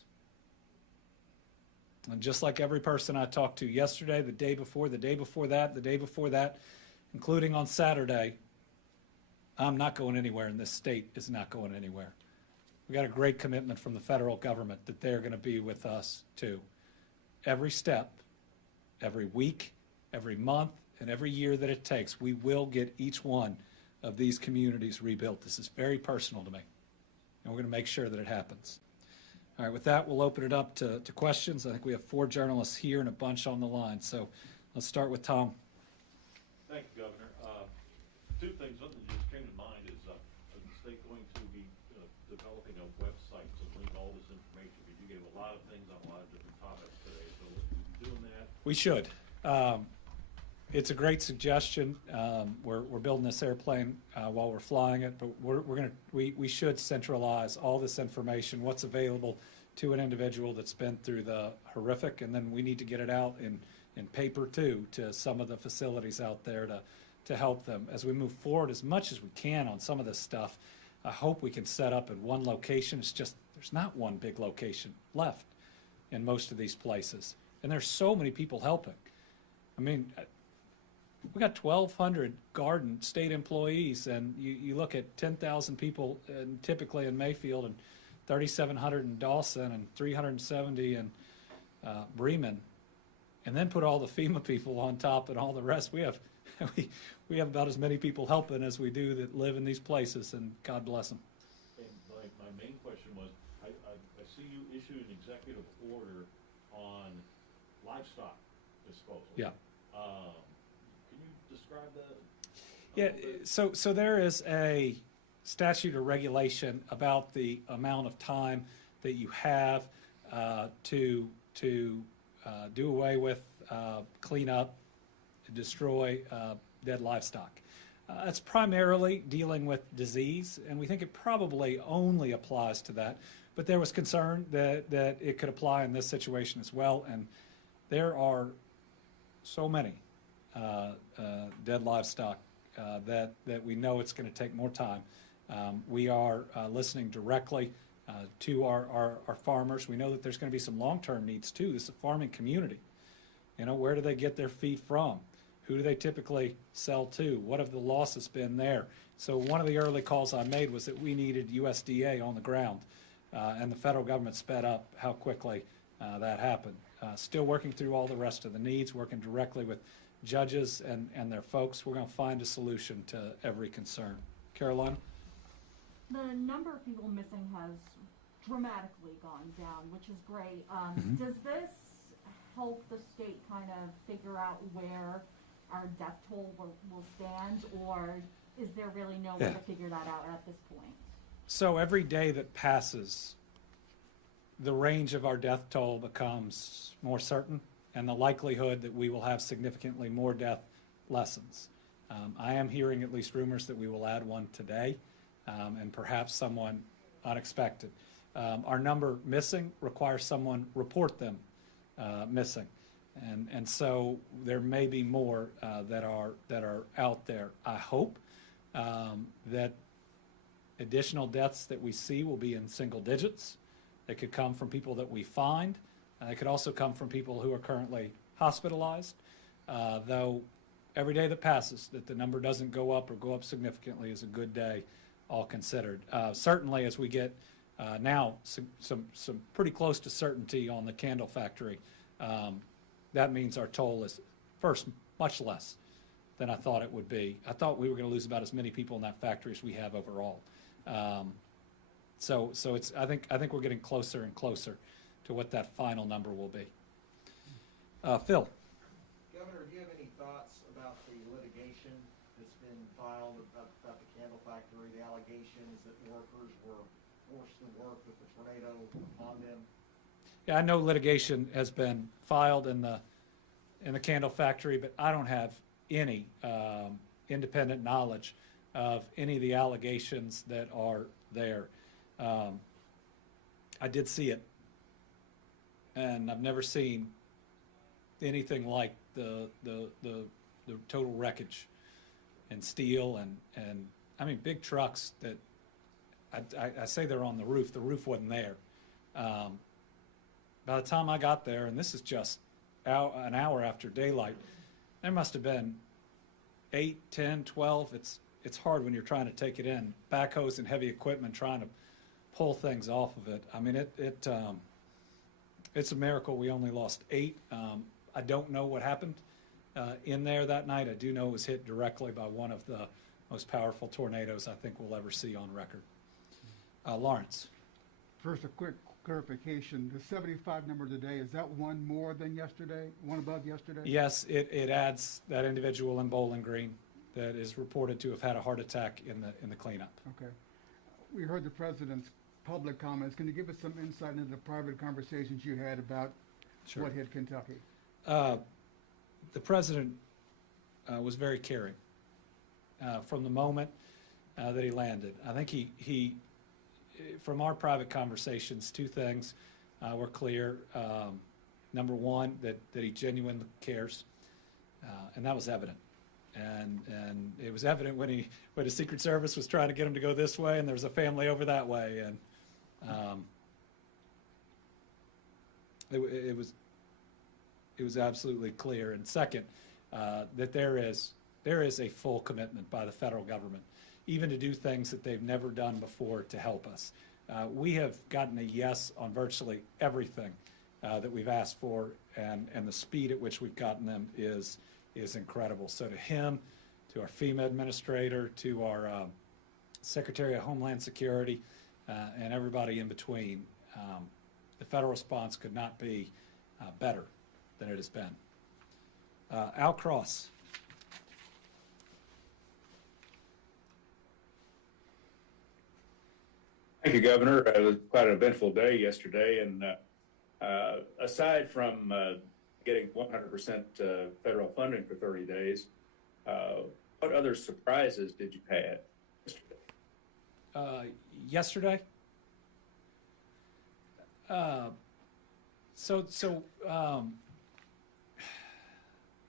And just like every person I talked to yesterday, the day before that, including on Saturday, I'm not going anywhere, and this state is not going anywhere. We got a great commitment from the federal government that they're going to be with us too. Every step, every week, every month, and every year that it takes, we will get each one of these communities rebuilt. This is very personal to me, and we're going to make sure that it happens. All right, with that, we'll open it up to questions. I think we have 4 journalists here and a bunch on the line. So let's start with Tom. Thank you, Governor. 2 things. Something that just came to mind is the state going to be developing a website to link all this information. You gave a lot of things on a lot of different topics today, so we'll be doing that. We should. It's a great suggestion. We're building this airplane while we're flying it, but we should centralize all this information, what's available to an individual that's been through the horrific, and then we need to get it out in paper too to some of the facilities out there to help them as we move forward as much as we can on some of this stuff. I hope we can set up in one location. It's just there's not one big location left in most of these places, and there's so many people helping. I mean, we got 1,200 garden state employees, and you look at 10,000 people typically in Mayfield, and 3,700 in Dawson and 370 in Bremen, and then put all the FEMA people on top and all the rest, we have we have about as many people helping as we do that live in these places, and God bless them. And my main question was, I see you issued an executive order on livestock disposal. Yeah. Can you describe that? Yeah, so there is a statute or regulation about the amount of time that you have to do away with, clean up, destroy dead livestock. It's primarily dealing with disease, and we think it probably only applies to that. But there was concern that it could apply in this situation as well, and there are so many dead livestock that we know it's going to take more time. We are listening directly to our farmers. We know that there's going to be some long-term needs too. This is a farming community. You know, where do they get their feed from? Who do they typically sell to? What have the losses been there? So one of the early calls I made was that we needed USDA on the ground, and the federal government sped up how quickly that happened. Still working through all the rest of the needs, working directly with judges and their folks. We're going to find a solution to every concern. Carolina? The number of people missing has dramatically gone down, which is great. Does this help the state kind of figure out where our death toll will stand, or is there really no way to figure that out at this point? So every day that passes, the range of our death toll becomes more certain, and the likelihood that we will have significantly more death lessens. I am hearing at least rumors that we will add one today, and perhaps someone unexpected. Our number missing requires someone report them missing, and so there may be more that are out there. I hope that additional deaths that we see will be in single digits. They could come from people that we find. They could also come from people who are currently hospitalized, though every day that passes that the number doesn't go up or go up significantly is a good day, all considered. Certainly as we get now some pretty close to certainty on the candle factory, that means our toll is, first, much less than I thought it would be. I thought we were going to lose about as many people in that factory as we have overall. So it's, I think we're getting closer and closer to what that final number will be. Phil. Governor, do you have any thoughts about the litigation that's been filed about the candle factory, the allegations that workers were forced to work with the tornado on them? Yeah, I know litigation has been filed in the candle factory, but I don't have any independent knowledge of any of the allegations that are there. I did see it, and I've never seen anything like the total wreckage and steel and I mean big trucks that I say they're on the roof. The roof wasn't there. By the time I got there, and this is just an hour after daylight, there must have been 8, 10, 12. It's hard when you're trying to take it in. Backhoes and heavy equipment trying to pull things off of it. I mean, it's a miracle we only lost 8. I don't know what happened in there that night. I do know it was hit directly by one of the most powerful tornadoes I think we'll ever see on record. Lawrence. First, a quick clarification. The 75 number today, is that one more than yesterday? One above yesterday? Yes, it adds that individual in Bowling Green that is reported to have had a heart attack in the cleanup. Okay. We heard the president's public comments. Can you give us some insight into the private conversations you had about what hit Kentucky? The president was very caring from the moment that he landed. I think he from our private conversations, 2 things were clear. Number one, that he genuinely cares, and that was evident. And it was evident when the Secret Service was trying to get him to go this way, and there was a family over that way, and it was absolutely clear. And second, that there is a full commitment by the federal government, even to do things that they've never done before to help us. We have gotten a yes on virtually everything that we've asked for, and the speed at which we've gotten them is incredible. So to him, to our FEMA administrator, to our Secretary of Homeland Security, and everybody in between, the federal response could not be better than it has been. Al Cross. Thank you, Governor. It was quite an eventful day yesterday, and aside from getting 100% federal funding for 30 days, what other surprises did you have Yesterday?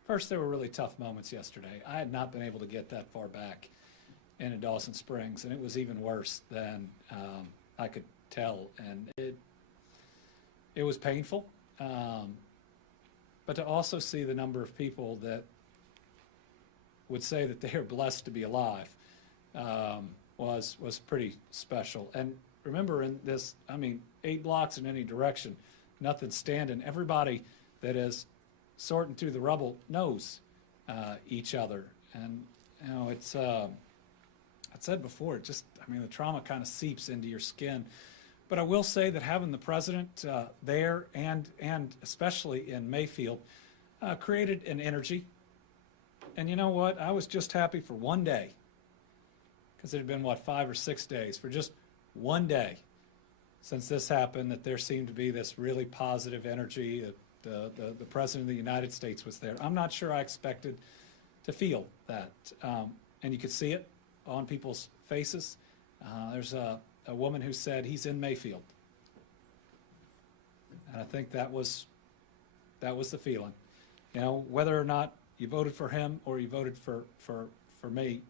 First, there were really tough moments yesterday. I had not been able to get that far back into Dawson Springs, and it was even worse than I could tell, and it was painful. But to also see the number of people that would say that they are blessed to be alive was pretty special. And remember, in this, 8 blocks in any direction, nothing standing. Everybody that is sorting through the rubble knows each other, and it's. I said before, the trauma kind of seeps into your skin. But I will say that having the president there and especially in Mayfield created an energy. And you know what? I was just happy for one day, because it had been, 5 or 6 days, for just one day since this happened, that there seemed to be this really positive energy, that the President of the United States was there. I'm not sure I expected to feel that. And you could see it on people's faces. There's a woman who said, "He's in Mayfield." And I think that was the feeling. Whether or not you voted for him or you voted for me,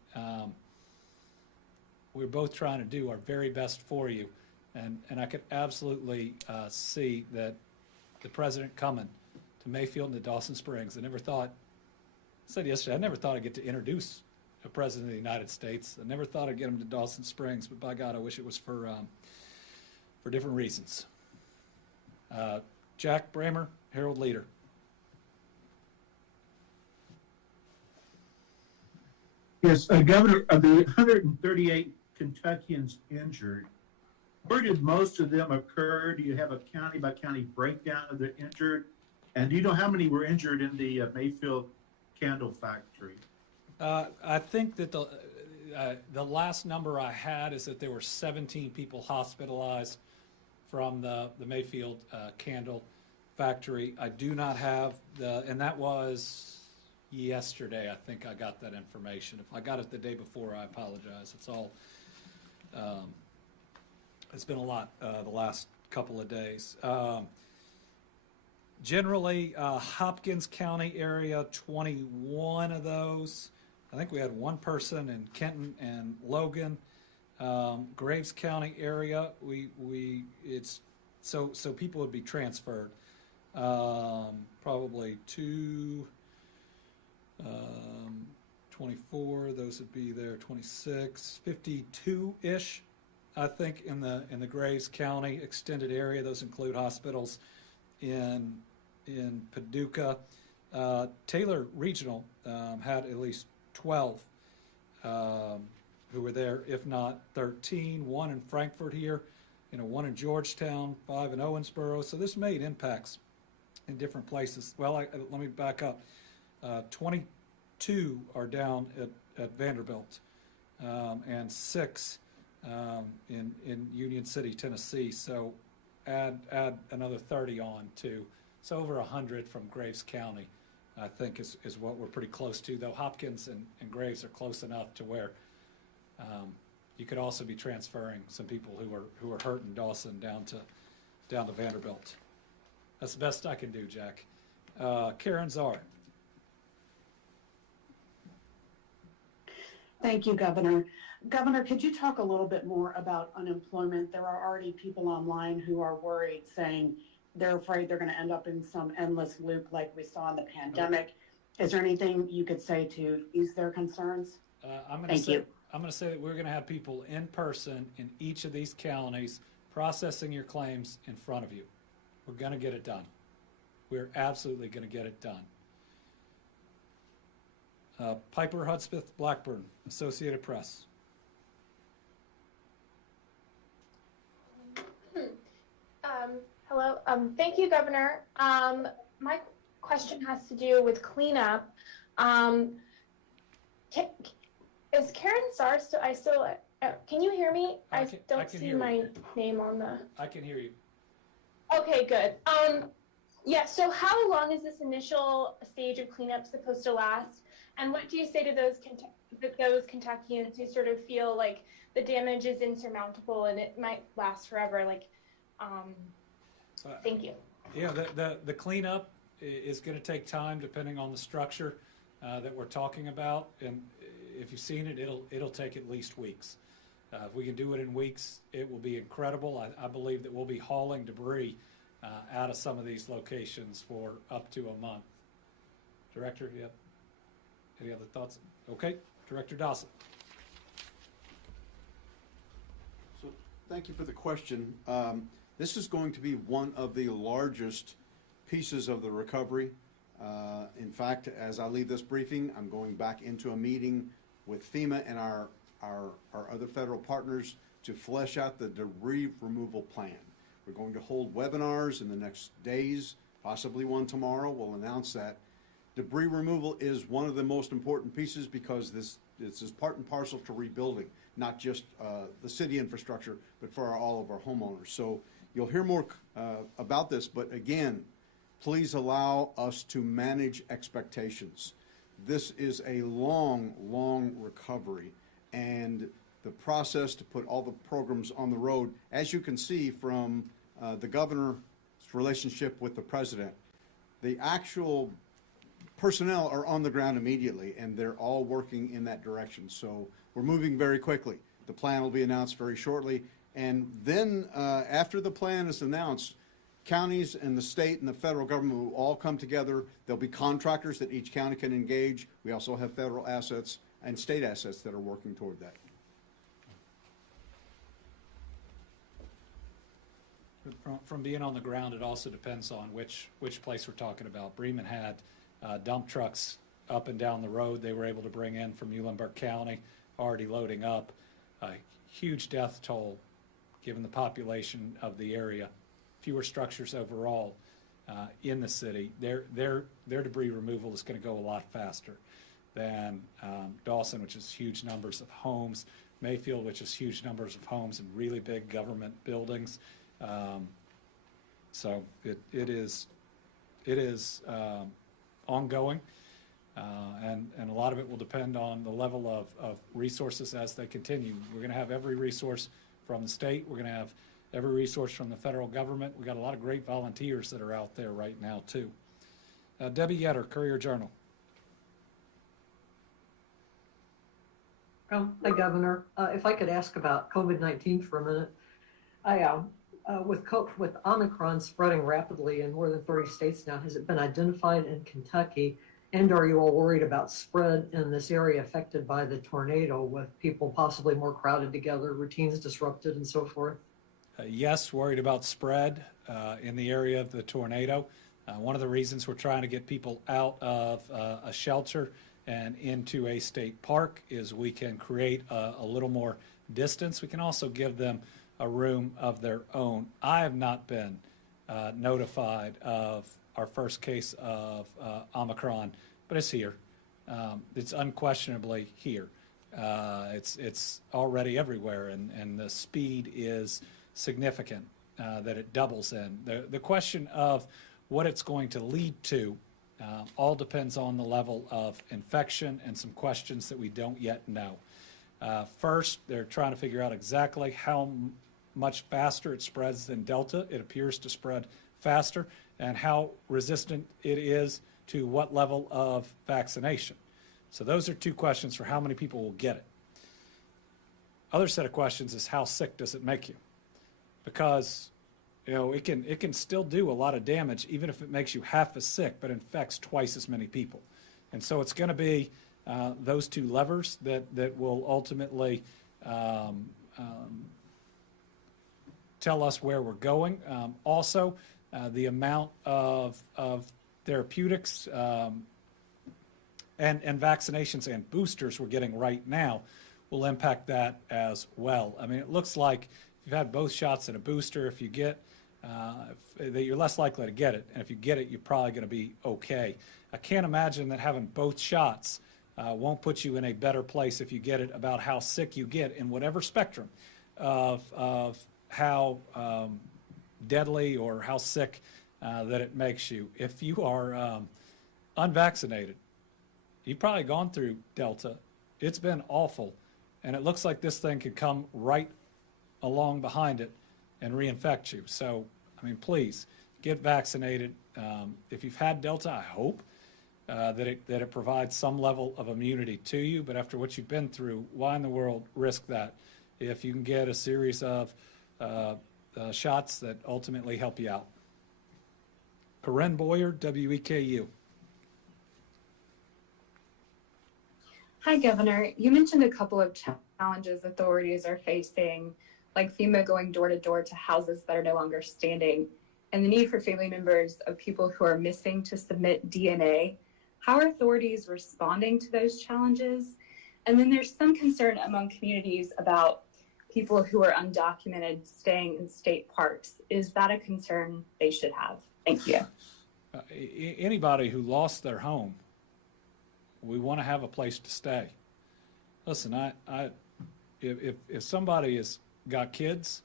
we're both trying to do our very best for you. And I could absolutely see that the president coming to Mayfield and to Dawson Springs. I said yesterday, I never thought I'd get to introduce a president of the United States. I never thought I'd get him to Dawson Springs, but by God, I wish it was for different reasons. Jack Bramer, Herald Leader. Yes, Governor, of the 138 Kentuckians injured, where did most of them occur? Do you have a county-by-county breakdown of the injured? And do you know how many were injured in the Mayfield candle factory? I think that the last number I had is that there were 17 people hospitalized from the Mayfield candle factory. I do not have and that was yesterday. I think I got that information. If I got it the day before, I apologize. It's all, it's been a lot the last couple of days. Generally, Hopkins County area, 21 of those. I think we had one person in Kenton and Logan. Graves County area, it's so people would be transferred. Probably 24. Those would be there. 26, 52-ish. I think in the Graves County extended area. Those include hospitals in Paducah. Taylor Regional had at least 12 who were there, if not 13. One in Frankfurt here, one in Georgetown, 5 in Owensboro. So this made impacts in different places. Well, let me back up. 22 are down at Vanderbilt, and 6 in Union City, Tennessee. So add another 30 on too. So over 100 from Graves County, I think is what we're pretty close to, though Hopkins and Graves are close enough to where you could also be transferring some people who are hurt in Dawson down to Vanderbilt. That's the best I can do, Jack. Karen Czar. Thank you, Governor. Governor, could you talk a little bit more about unemployment? There are already people online who are worried, saying they're afraid they're going to end up in some endless loop like we saw in the pandemic. Is there anything you could say to ease their concerns? I'm going to say that we're going to have people in person in each of these counties processing your claims in front of you. We're going to get it done. We're absolutely going to get it done. Piper Hudspeth Blackburn, Associated Press. Hello. Thank you, Governor. My question has to do with cleanup. Is Karen Starr still? Can you hear me? I don't see my name on the. I can hear you. Okay, good. Yeah. So, how long is this initial stage of cleanup supposed to last? And what do you say to those Kentuckians who sort of feel like the damage is insurmountable and it might last forever? Thank you. Yeah, the cleanup is going to take time depending on the structure that we're talking about. And if you've seen it, it'll take at least weeks. If we can do it in weeks, it will be incredible. I believe that we'll be hauling debris out of some of these locations for up to a month. Director, you have any other thoughts? Okay, Director Dawson. So thank you for the question. This is going to be one of the largest pieces of the recovery. In fact, as I leave this briefing, I'm going back into a meeting with FEMA and our other federal partners to flesh out the debris removal plan. We're going to hold webinars in the next days, possibly one tomorrow. We'll announce that. Debris removal is one of the most important pieces because this is part and parcel to rebuilding, not just the city infrastructure, but for all of our homeowners. So you'll hear more about this, but again, please allow us to manage expectations. This is a long, long recovery, and the process to put all the programs on the road, as you can see from the governor's relationship with the president, the actual personnel are on the ground immediately, and they're all working in that direction. So we're moving very quickly. The plan will be announced very shortly. And then after the plan is announced, counties and the state and the federal government will all come together. There'll be contractors that each county can engage. We also have federal assets and state assets that are working toward that. From being on the ground, it also depends on which place we're talking about. Bremen had dump trucks up and down the road they were able to bring in from Muhlenberg County, already loading up. Huge death toll given the population of the area. Fewer structures overall in the city. Their debris removal is going to go a lot faster than Dawson, which is huge numbers of homes, Mayfield, which is huge numbers of homes and really big government buildings. So it is ongoing, and a lot of it will depend on the level of resources as they continue. We're going to have every resource from the state. We're going to have every resource from the federal government. We've got a lot of great volunteers that are out there right now, too. Debbie Yetter, Courier-Journal. Hi, Governor. If I could ask about COVID-19 for a minute. With Omicron spreading rapidly in more than 30 states now, has it been identified in Kentucky? And are you all worried about spread in this area affected by the tornado, with people possibly more crowded together, routines disrupted, and so forth? Yes, worried about spread in the area of the tornado. One of the reasons we're trying to get people out of a shelter and into a state park is we can create a little more distance. We can also give them a room of their own. I have not been notified of our first case of Omicron, but it's here. It's unquestionably here. It's already everywhere, and the speed is significant that it doubles in. The question of what it's going to lead to all depends on the level of infection and some questions that we don't yet know. First, they're trying to figure out exactly how much faster it spreads than Delta. It appears to spread faster, and how resistant it is to what level of vaccination. So those are two questions for how many people will get it. Other set of questions is how sick does it make you? Because it can still do a lot of damage even if it makes you half as sick, but infects twice as many people. And so it's going to be those two levers that will ultimately tell us where we're going. Also, the amount of therapeutics and vaccinations and boosters we're getting right now will impact that as well. I mean, it looks like if you've had both shots and a booster, if you get that you're less likely to get it, and if you get it, you're probably going to be okay. I can't imagine that having both shots won't put you in a better place if you get it about how sick you get in whatever spectrum of how deadly or how sick that it makes you. If you are unvaccinated, you've probably gone through Delta. It's been awful, and it looks like this thing could come right along behind it and reinfect you. So, I mean, please get vaccinated. If you've had Delta, I hope that it provides some level of immunity to you. But after what you've been through, why in the world risk that if you can get a series of shots that ultimately help you out? Corinne Boyer, WEKU. Hi, Governor. You mentioned a couple of challenges authorities are facing, like FEMA going door to door to houses that are no longer standing, and the need for family members of people who are missing to submit DNA. How are authorities responding to those challenges? And then there's some concern among communities about people who are undocumented staying in state parks. Is that a concern they should have? Thank you. Anybody who lost their home, we want to have a place to stay. Listen, if somebody has got kids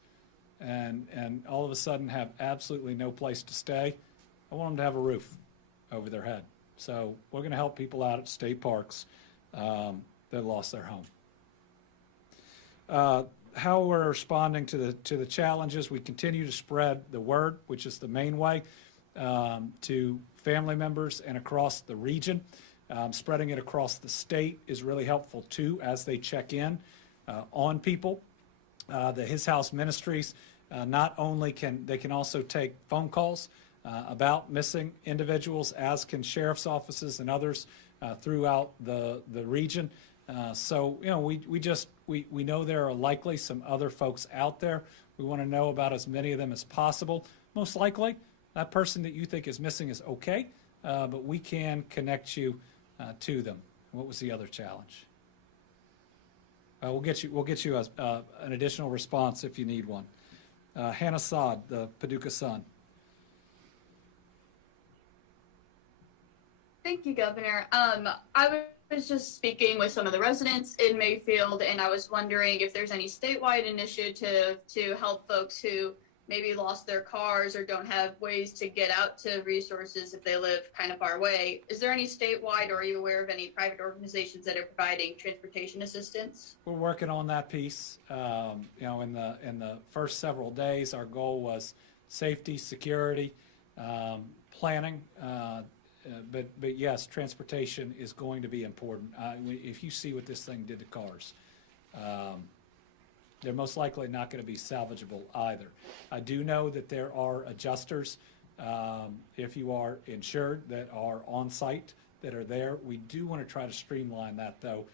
and all of a sudden have absolutely no place to stay, I want them to have a roof over their head. So we're going to help people out at state parks that lost their home. How we're responding to the challenges, we continue to spread the word, which is the main way, to family members and across the region. Spreading it across the state is really helpful too as they check in on people. The His House Ministries not only can also take phone calls about missing individuals, as can sheriff's offices and others throughout the region. So you know, we know there are likely some other folks out there. We want to know about as many of them as possible. Most likely, that person that you think is missing is okay, but we can connect you to them. What was the other challenge? We'll get you an additional response if you need one. Hannah Saad, the Paducah Sun. Thank you, Governor. I was just speaking with some of the residents in Mayfield, and I was wondering if there's any statewide initiative to help folks who maybe lost their cars or don't have ways to get out to resources if they live kind of far away. Is there any statewide, or are you aware of any private organizations that are providing transportation assistance? We're working on that piece. You know, in the first several days, our goal was safety, security, planning. But yes, transportation is going to be important. If you see what this thing did to cars, they're most likely not going to be salvageable either. I do know that there are adjusters, if you are insured, that are on site, that are there. We do want to try to streamline that, though,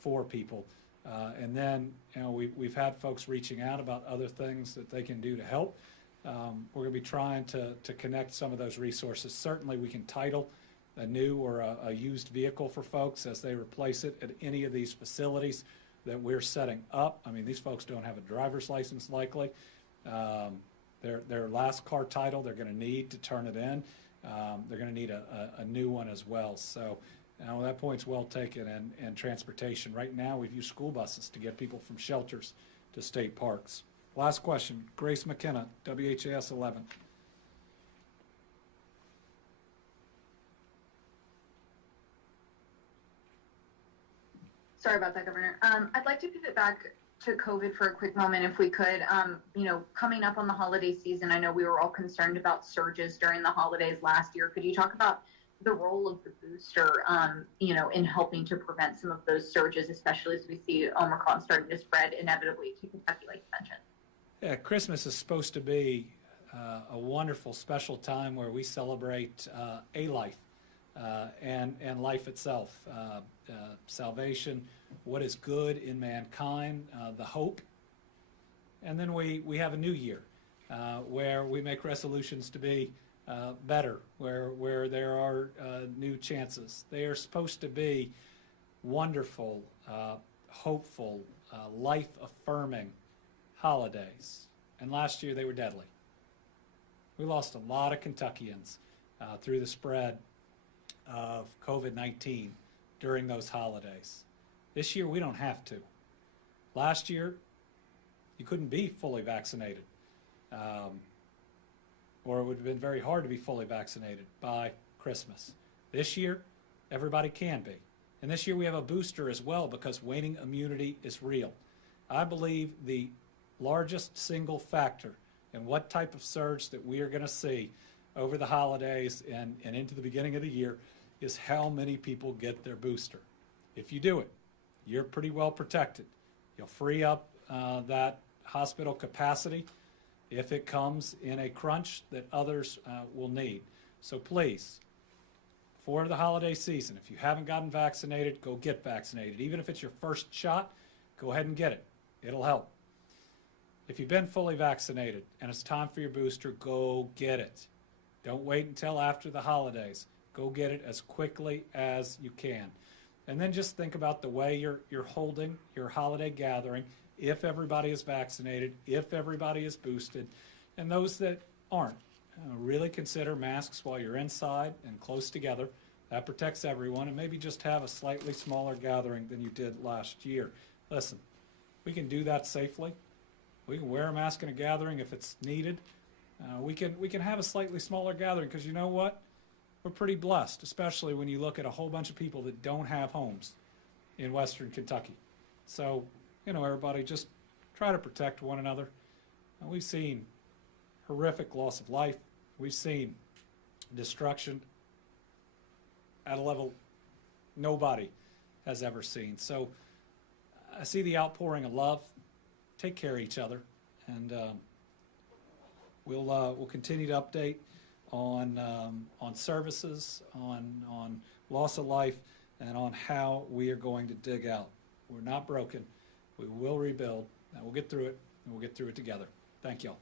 for people. And then, you know, we've had folks reaching out about other things that they can do to help. We're going to be trying to connect some of those resources. Certainly, we can title a new or a used vehicle for folks as they replace it at any of these facilities that we're setting up. I mean, these folks don't have a driver's license likely. Their last car title, they're going to need to turn it in. They're going to need a new one as well. So that point's well taken. And transportation. Right now, we've used school buses to get people from shelters to state parks. Last question, Grace McKenna, WHAS 11. Sorry about that, Governor. I'd like to pivot back to COVID for a quick moment, if we could. You know, coming up on the holiday season, I know we were all concerned about surges during the holidays last year. Could you talk about the role of the booster, you know, in helping to prevent some of those surges, especially as we see Omicron starting to spread inevitably to Kentucky, like you mentioned? Yeah, Christmas is supposed to be a wonderful, special time where we celebrate a life and life itself, salvation, what is good in mankind, the hope, and then we have a new year. where we make resolutions to be better, where there are new chances. They are supposed to be wonderful, hopeful, life-affirming holidays. And last year they were deadly. We lost a lot of Kentuckians through the spread of COVID-19 during those holidays. This year we don't have to. Last year you couldn't be fully vaccinated, or it would have been very hard to be fully vaccinated by Christmas. This year everybody can be. And this year we have a booster as well because waning immunity is real. I believe the largest single factor in what type of surge that we are going to see over the holidays and into the beginning of the year is how many people get their booster. If you do it, you're pretty well protected. You'll free up that hospital capacity if it comes in a crunch that others will need. So please, for the holiday season, if you haven't gotten vaccinated, go get vaccinated. Even if it's your first shot, go ahead and get it. It'll help. If you've been fully vaccinated and it's time for your booster, go get it. Don't wait until after the holidays. Go get it as quickly as you can. And then just think about the way you're holding your holiday gathering, if everybody is vaccinated, if everybody is boosted, and those that aren't. Really consider masks while you're inside and close together. That protects everyone, and maybe just have a slightly smaller gathering than you did last year. Listen, we can do that safely. We can wear a mask in a gathering if it's needed. We can have a slightly smaller gathering because you know what? We're pretty blessed, especially when you look at a whole bunch of people that don't have homes in Western Kentucky. So, everybody just try to protect one another. We've seen horrific loss of life. We've seen destruction at a level nobody has ever seen. So I see the outpouring of love. Take care of each other, and we'll continue to update on services, on loss of life, and on how we are going to dig out. We're not broken. We will rebuild, and we'll get through it, and we'll get through it together. Thank y'all.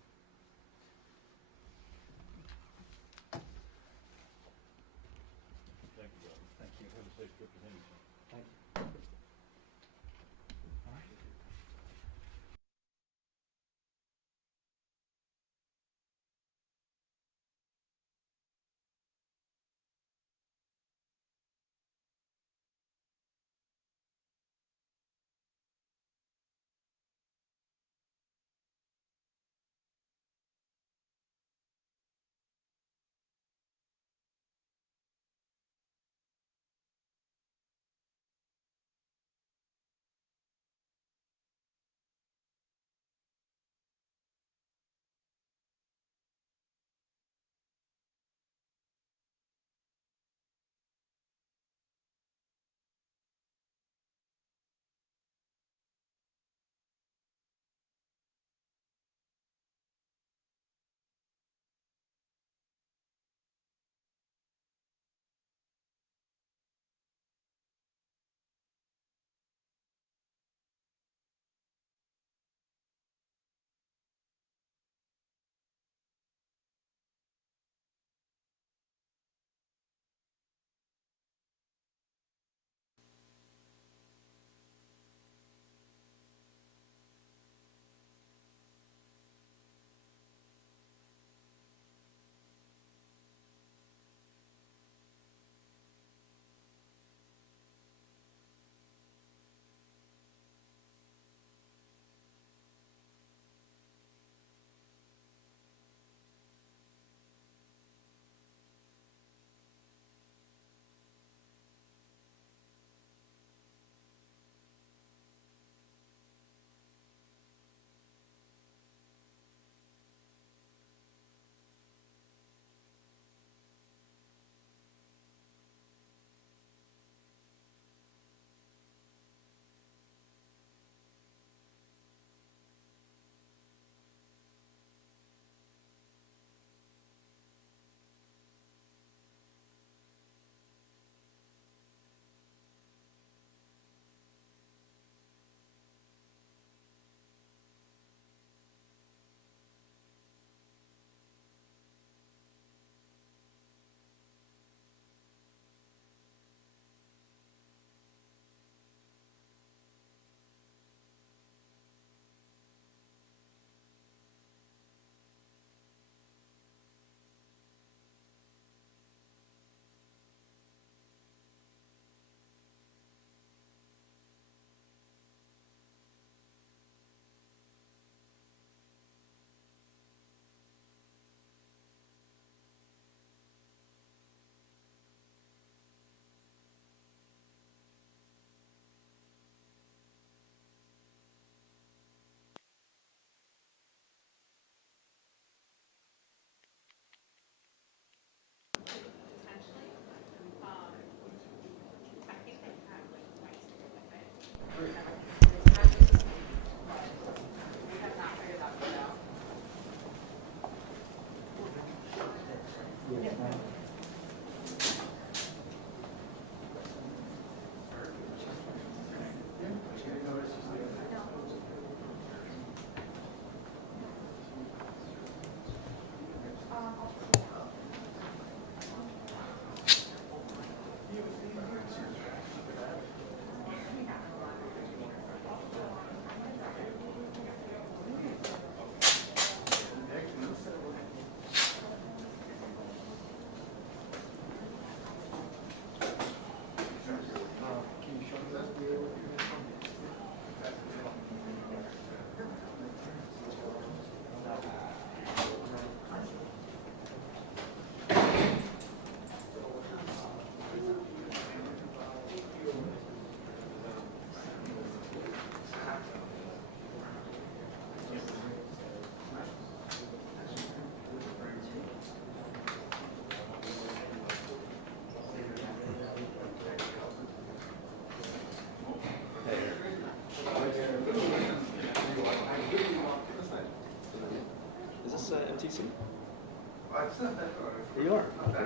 You are? Okay.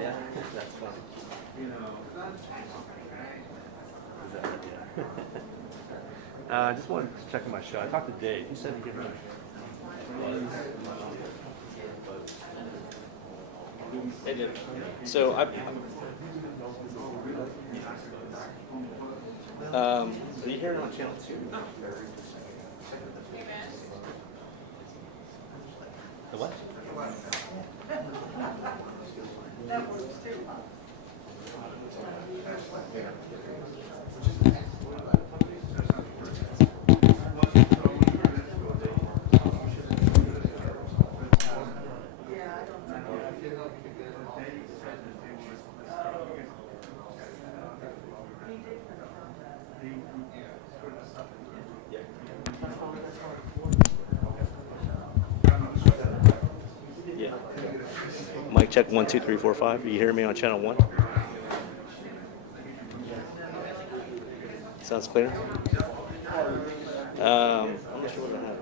Yeah, that's fun. I just wanted to check on my show. I talked to Dave. He said he gave me It did. So are you hearing on channel 2? The what? That works too. Yeah. Mic check 1 2 3 4 5. You hear me on channel 1? Sounds clear. I'm not sure what I have.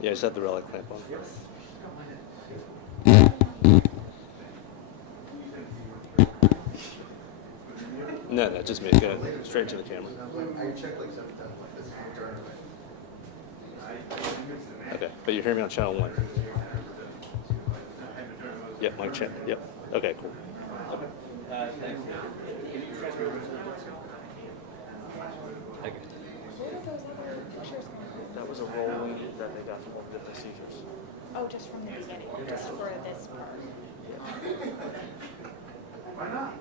Yeah, I just have the relic clamp on. No, just me. Go straight to the camera. Okay, but you hear me on channel 1. Yep, mic check. Yep. Okay, cool. Okay. Thanks. Okay. That was a rolling that they got from all the different seizures. Oh, just from the beginning, just for this part. Why not?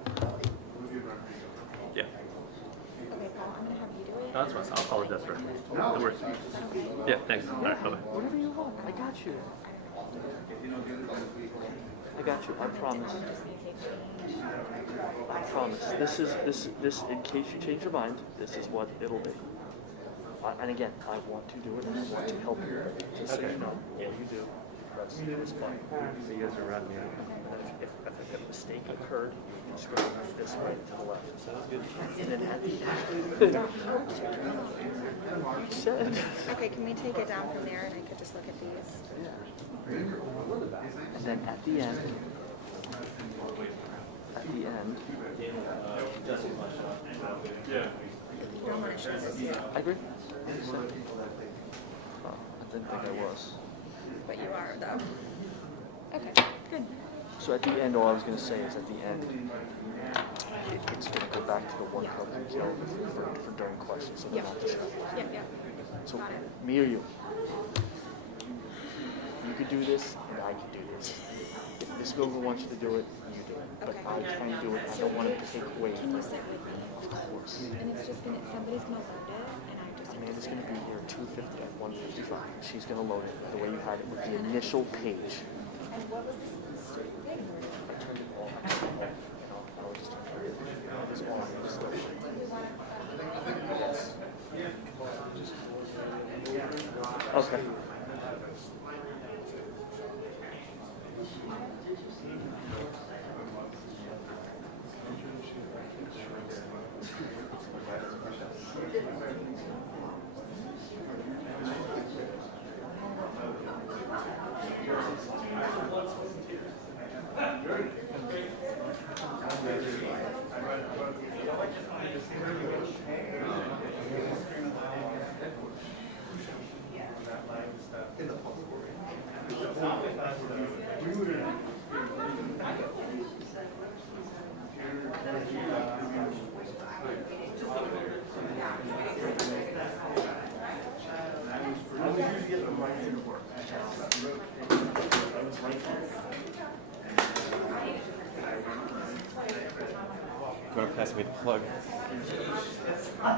Yeah. Okay, Paul, I'm gonna have you do it. No, that's fine. I'll call it death threat. No worries. Okay. Yeah, thanks. All right, bye-bye. Whatever you want. I got you. I got you. I promise. I promise. This. In case you change your mind, this is what it'll be. And again, I want to do it, and I want to help you. Just so you know. Yeah, you do. It's fine. So you guys are around me. If a mistake occurred, you can just go this way to the left. Sounds good. And then at the end. You said. Okay, can we take it down from there and I could just look at these? Yeah. And then at the end. Yeah. You don't want to show this yet. I agree. I didn't think I was. But you are, though. Okay, good. So at the end, all I was going to say is at the end, it's going to go back to the one help and kill for during questions. So they're not just Yep. So me or you? You could do this, and I could do this. If Miss Wilbur wants you to do it, you do it. But I can do it. I don't want to take away. Can you sit with me? Of course. And it's just gonna, somebody's gonna load it, and I just. Amanda's going to be here 2:50 at 1:55. She's going to load it the way you had it with the initial page. And what was this stupid thing? I turned it off. I was just turning it was on. Just like, yes. Okay. You want to pass me the plug? Hi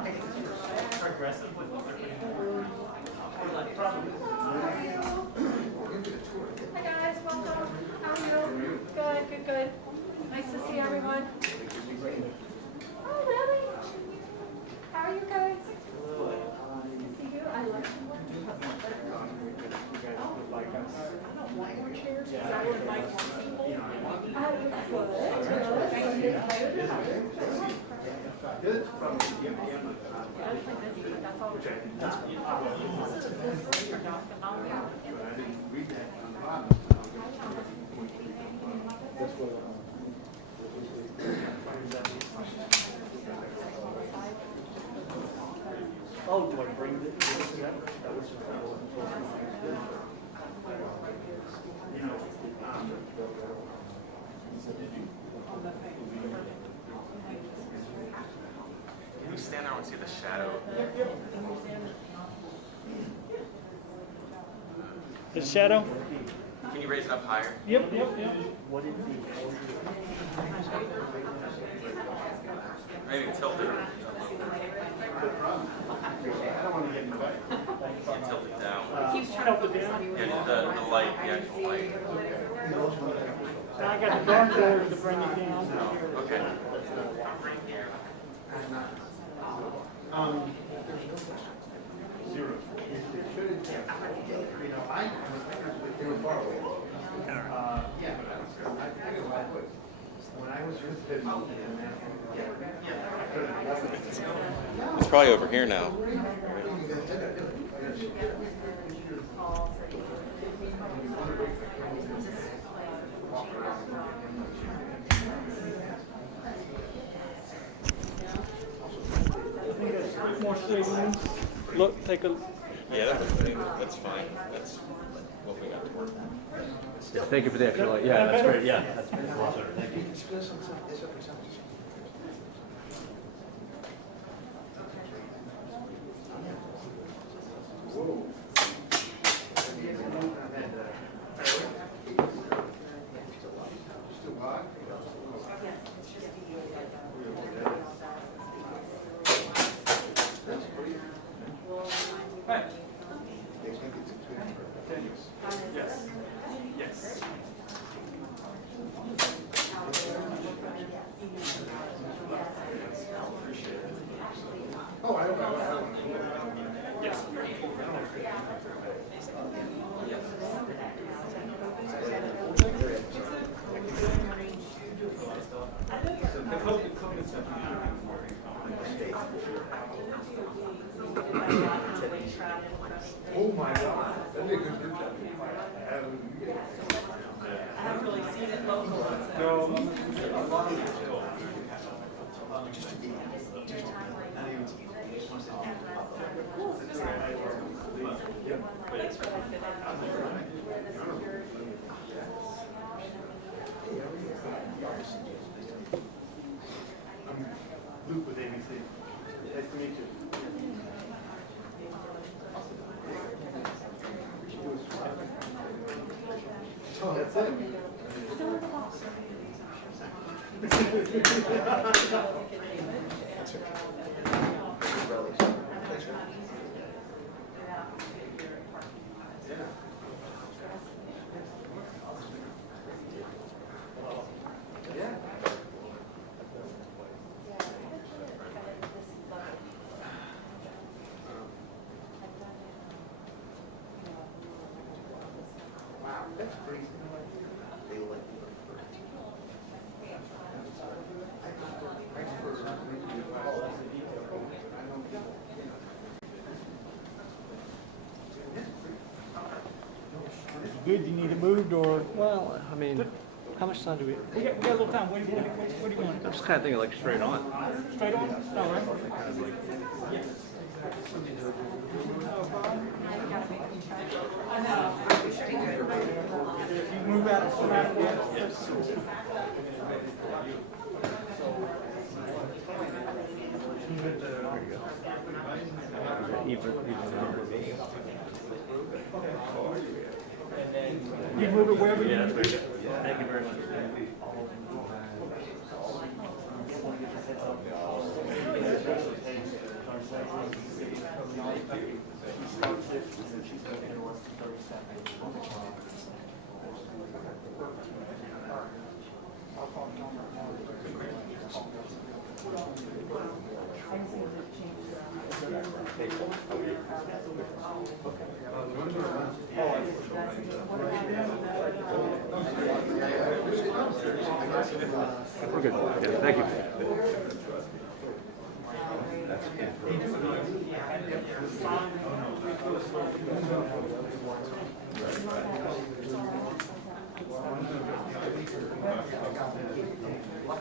guys, welcome. How are you? Good. Nice to see everyone. Oh, really? How are you guys? Good to see you. I love you. I don't want more chairs. I would like more people. Good. Oh, do I bring this together? That was just, I wasn't supposed to. Can we stand there and see the shadow? The shadow? Can you raise it up higher? Yep. What did Maybe tilt it. Yeah, tilt it down. Keeps trying to put down. Yeah, the light, the actual light. I got the dark colors to bring it down. Okay. Zero. It's probably over here now. More stadiums. Look, take a. Yeah, that's fine. That's what we got to work on. Thank you for the extra light. Yeah, that's great. Yeah, that's great. Thank you. Yes. Oh, I don't know. Yes. Oh my God, that'd be a good group chat. I haven't really seen it local. I'm Luke with ABC. Nice to meet you. Oh, that's it. Wow, that's crazy. They like Good, you need it moved or? Well, I mean, how much time do we? We got a little time. What do you want? I'm just kind of thinking like straight on. Straight on? All right. You move out of yes. You move it wherever you need. Thank you very much. We're good. Yeah, thank you.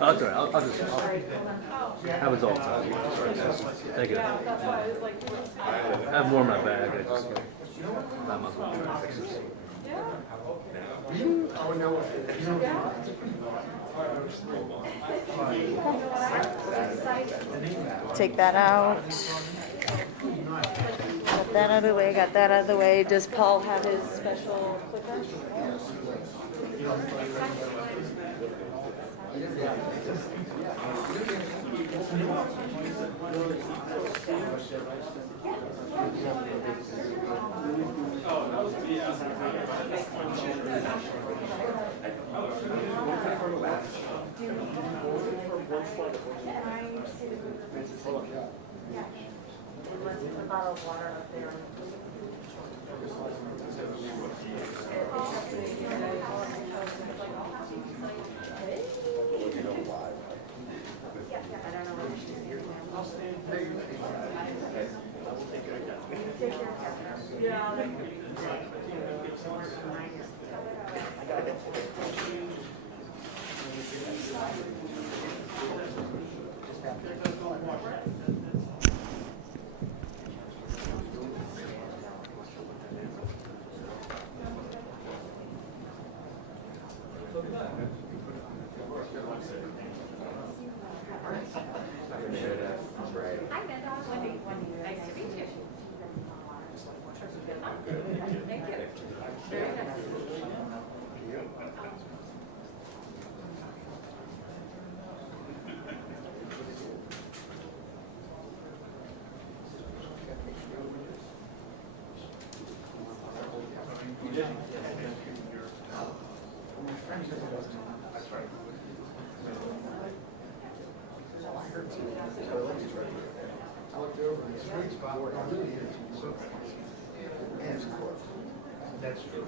Oh, that's all right. I'll just. Happens all the time. Thank you. I have more in my bag. I just. I might as well try to fix this. Take that out. Got that out of the way, got that out of the way. Does Paul have his special clicker? A bottle of water up there. That's true.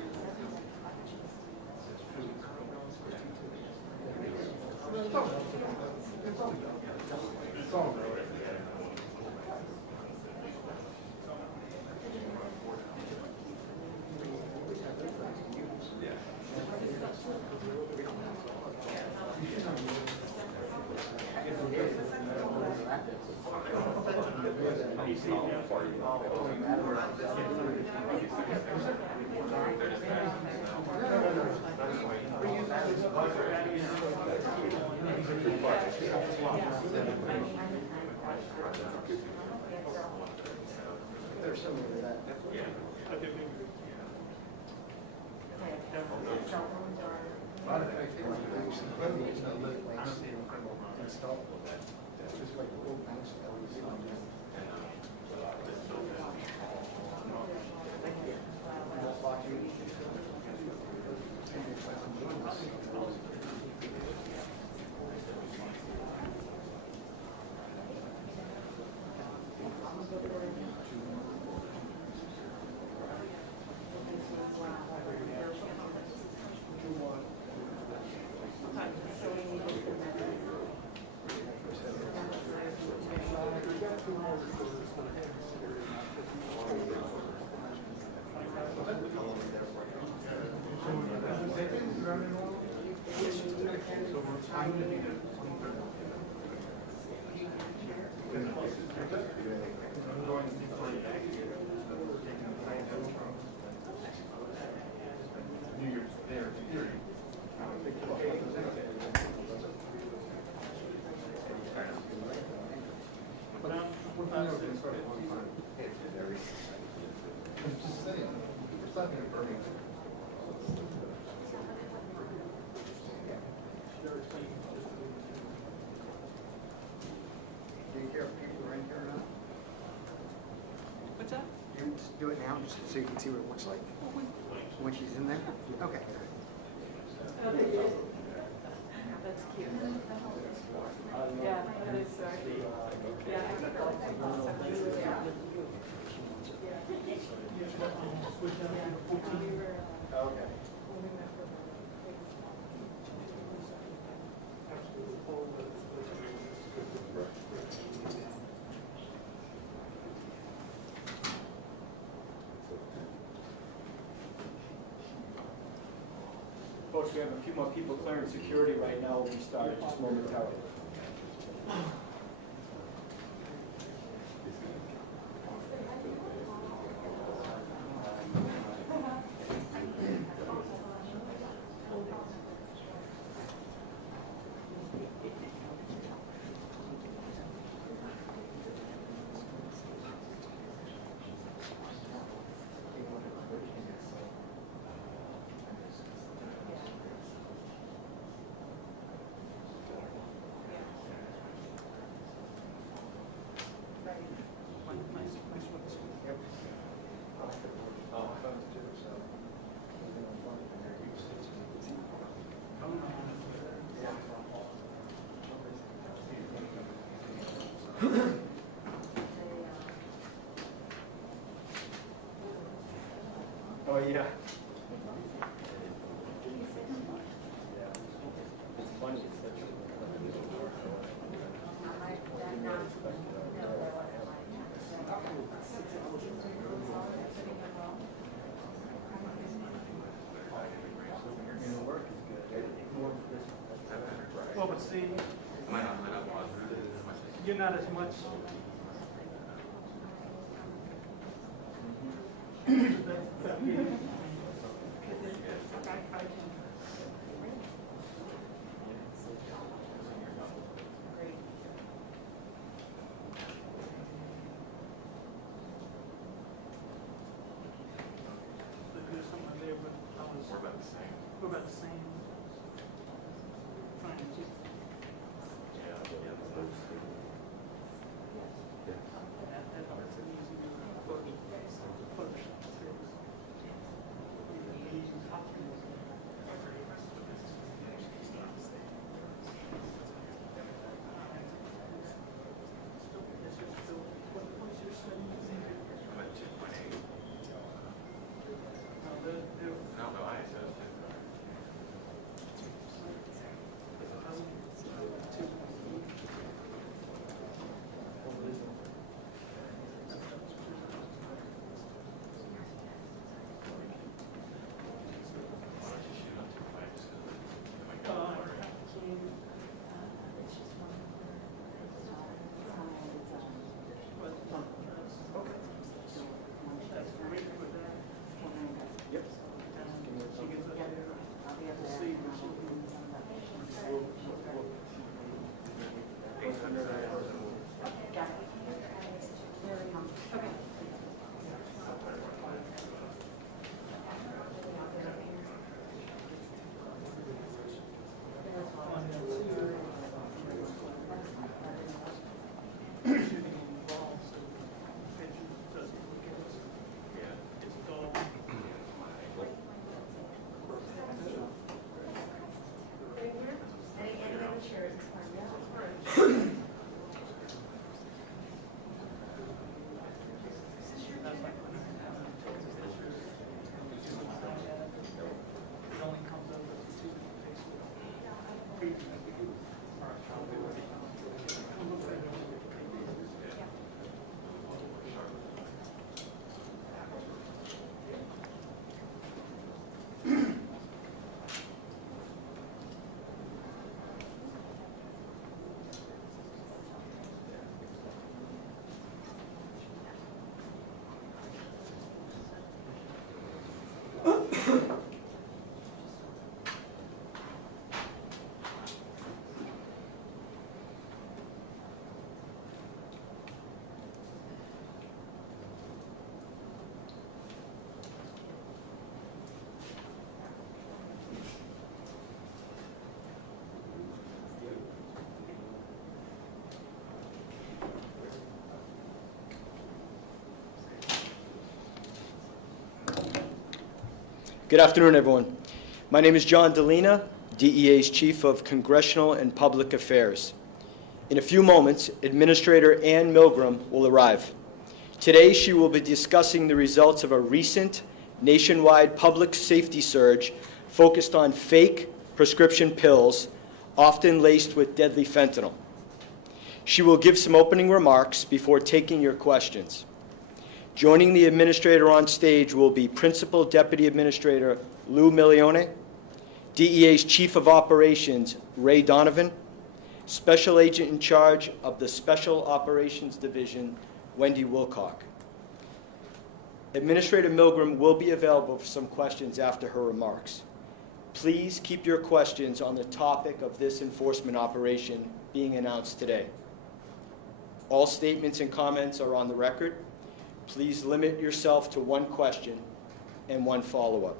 What's that? You just do it now, just so you can see what it looks like when she's in there? Okay. That's cute. Yeah, that is so cute. Okay. course, we have a few more people clearing security right now. We'll be starting just momentarily. Oh, yeah. It's funny. It's such well, but see, you're not as much. We're about the same. We're about the same. Trying to keep. Good afternoon, everyone. My name is John Delina, DEA's Chief of Congressional and Public Affairs. In a few moments, Administrator Ann Milgram will arrive. Today, she will be discussing the results of a recent nationwide public safety surge focused on fake prescription pills, often laced with deadly fentanyl. She will give some opening remarks before taking your questions. Joining the administrator on stage will be Principal Deputy Administrator Lou Milione, DEA's Chief of Operations, Ray Donovan, Special Agent in charge of the Special Operations Division, Wendy Wilcock. Administrator Milgram will be available for some questions after her remarks. Please keep your questions on the topic of this enforcement operation being announced today. All statements and comments are on the record. Please limit yourself to one question and one follow-up.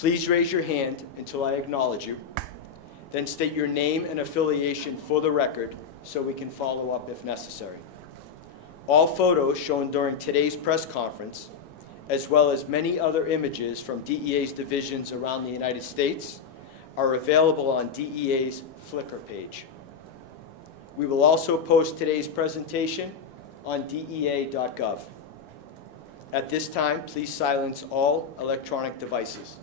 Please raise your hand until I acknowledge you. Then state your name and affiliation for the record so we can follow up if necessary. All photos shown during today's press conference, as well as many other images from DEA's divisions around the United States, are available on DEA's Flickr page. We will also post today's presentation on DEA.gov. At this time, please silence all electronic devices.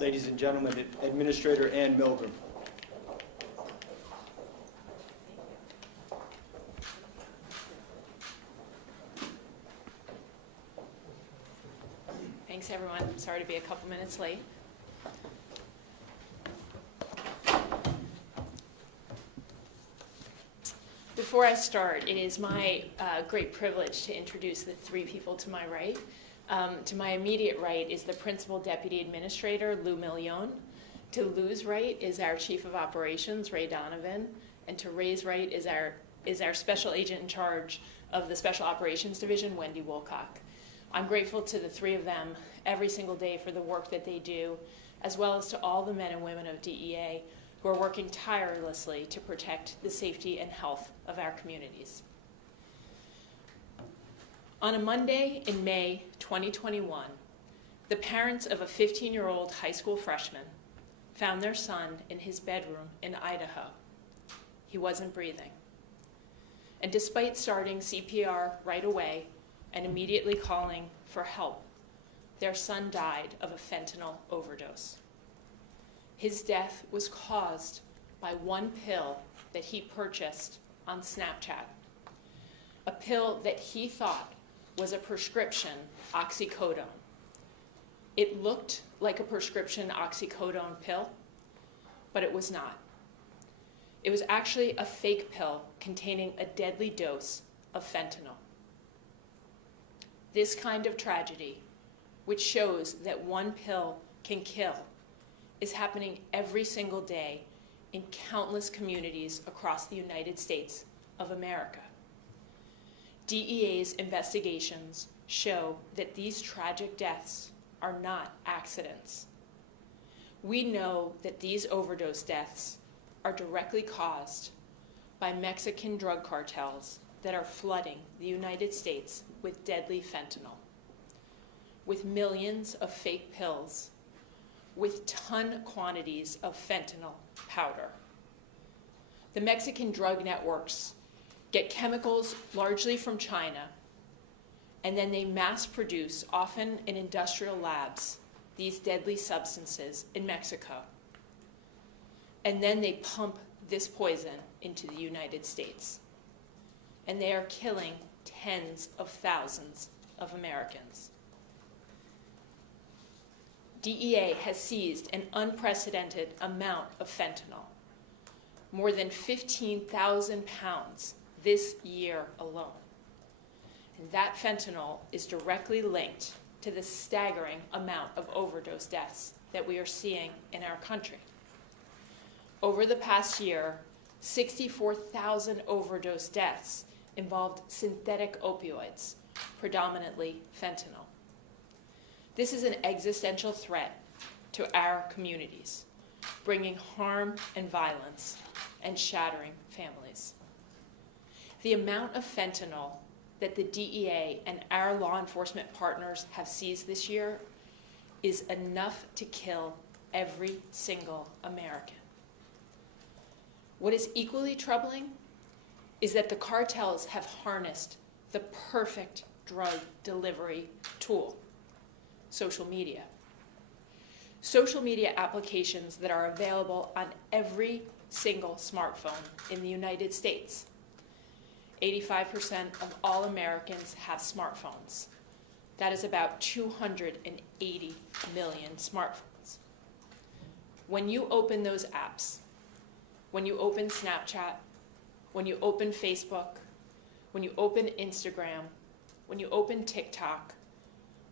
Ladies and gentlemen, Administrator Ann Milgram. Thanks, everyone. Sorry to be a couple minutes late. Before I start, it is my great privilege to introduce the three people to my right. To my immediate right is the Principal Deputy Administrator, Lou Million. To Lou's right is our Chief of Operations, Ray Donovan. And to Ray's right is our Special Agent in charge of the Special Operations Division, Wendy Woolcock. I'm grateful to the three of them every single day for the work that they do, as well as to all the men and women of DEA who are working tirelessly to protect the safety and health of our communities. On a Monday in May 2021, the parents of a 15-year-old high school freshman found their son in his bedroom in Idaho. He wasn't breathing. And despite starting CPR right away and immediately calling for help, their son died of a fentanyl overdose. His death was caused by one pill that he purchased on Snapchat, a pill that he thought was a prescription oxycodone. It looked like a prescription oxycodone pill, but it was not. It was actually a fake pill containing a deadly dose of fentanyl. This kind of tragedy, which shows that one pill can kill, is happening every single day in countless communities across the United States of America. DEA's investigations show that these tragic deaths are not accidents. We know that these overdose deaths are directly caused by Mexican drug cartels that are flooding the United States with deadly fentanyl, with millions of fake pills, with ton quantities of fentanyl powder. The Mexican drug networks get chemicals largely from China, and then they mass produce, often in industrial labs, these deadly substances in Mexico. And then they pump this poison into the United States. And they are killing tens of thousands of Americans. DEA has seized an unprecedented amount of fentanyl, more than 15,000 pounds this year alone. And that fentanyl is directly linked to the staggering amount of overdose deaths that we are seeing in our country. Over the past year, 64,000 overdose deaths involved synthetic opioids, predominantly fentanyl. This is an existential threat to our communities, bringing harm and violence and shattering families. The amount of fentanyl that the DEA and our law enforcement partners have seized this year is enough to kill every single American. What is equally troubling is that the cartels have harnessed the perfect drug delivery tool: social media. Social media applications that are available on every single smartphone in the United States. 85% of all Americans have smartphones. That is about 280 million smartphones. When you open those apps, when you open Snapchat, when you open Facebook, when you open Instagram, when you open TikTok,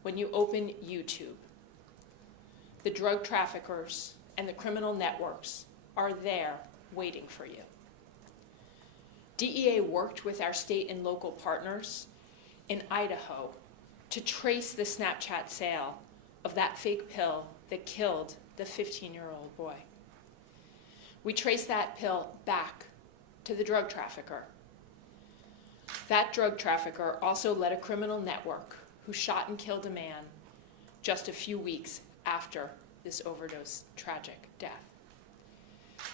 when you open YouTube, the drug traffickers and the criminal networks are there waiting for you. DEA worked with our state and local partners in Idaho to trace the Snapchat sale of that fake pill that killed the 15-year-old boy. We traced that pill back to the drug trafficker. That drug trafficker also led a criminal network who shot and killed a man just a few weeks after this overdose tragic death.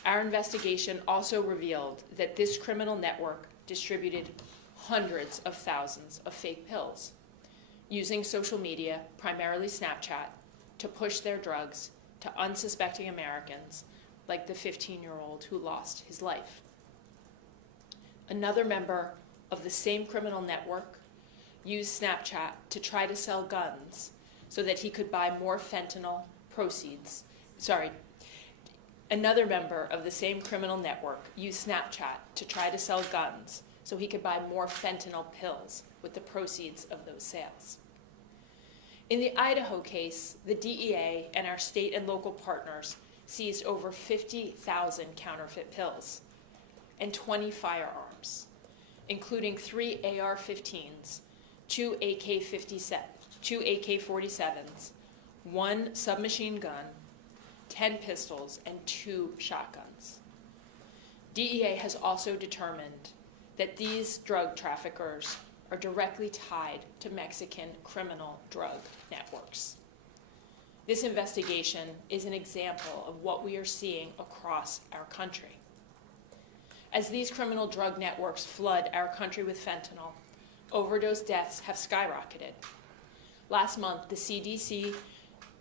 Our investigation also revealed that this criminal network distributed hundreds of thousands of fake pills, using social media, primarily Snapchat, to push their drugs to unsuspecting Americans, like the 15-year-old who lost his life. Another member of the same criminal network used Snapchat to try to sell guns so that he could buy more fentanyl proceeds. Another member of the same criminal network used Snapchat to try to sell guns so he could buy more fentanyl pills with the proceeds of those sales. In the Idaho case, the DEA and our state and local partners seized over 50,000 counterfeit pills and 20 firearms, including 3 AR-15s, 2 AK-47s, 1 submachine gun, 10 pistols, and 2 shotguns. DEA has also determined that these drug traffickers are directly tied to Mexican criminal drug networks. This investigation is an example of what we are seeing across our country. As these criminal drug networks flood our country with fentanyl, overdose deaths have skyrocketed. Last month, the CDC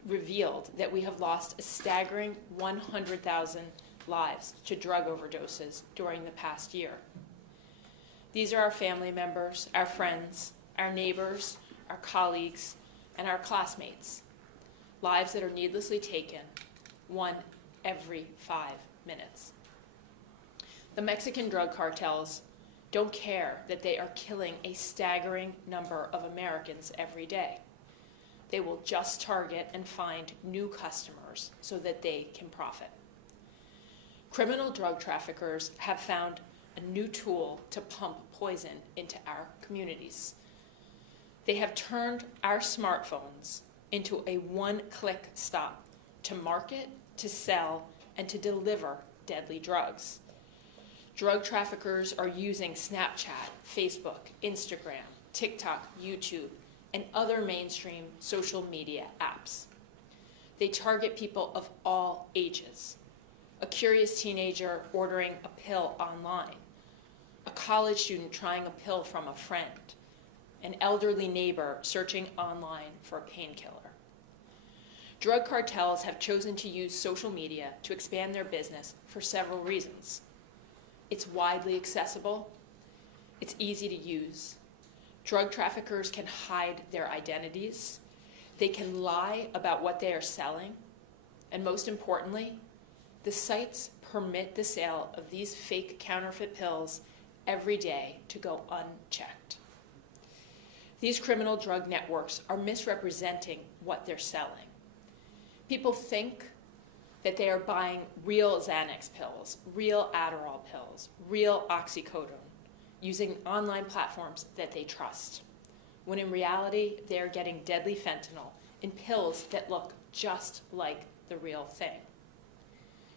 revealed that we have lost a staggering 100,000 lives to drug overdoses during the past year. These are our family members, our friends, our neighbors, our colleagues, and our classmates. Lives that are needlessly taken, 1 every 5 minutes. The Mexican drug cartels don't care that they are killing a staggering number of Americans every day. They will just target and find new customers so that they can profit. Criminal drug traffickers have found a new tool to pump poison into our communities. They have turned our smartphones into a one-click stop to market, to sell, and to deliver deadly drugs. Drug traffickers are using Snapchat, Facebook, Instagram, TikTok, YouTube, and other mainstream social media apps. They target people of all ages. A curious teenager ordering a pill online, a college student trying a pill from a friend, an elderly neighbor searching online for a painkiller. Drug cartels have chosen to use social media to expand their business for several reasons. It's widely accessible, it's easy to use. Drug traffickers can hide their identities, they can lie about what they are selling, and most importantly, the sites permit the sale of these fake counterfeit pills every day to go unchecked. These criminal drug networks are misrepresenting what they're selling. People think that they are buying real Xanax pills, real Adderall pills, real oxycodone, using online platforms that they trust, when in reality, they are getting deadly fentanyl in pills that look just like the real thing.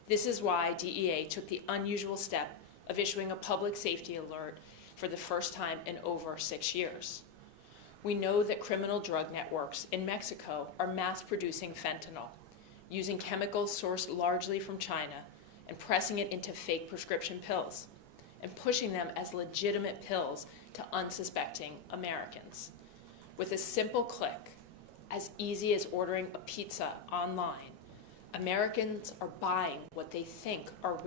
This is why DEA took the unusual step of issuing a public safety alert for the first time in over 6 years. We know that criminal drug networks in Mexico are mass-producing fentanyl, using chemicals sourced largely from China and pressing it into fake prescription pills and pushing them as legitimate pills to unsuspecting Americans. With a simple click, as easy as ordering a pizza online, Americans are buying what they think are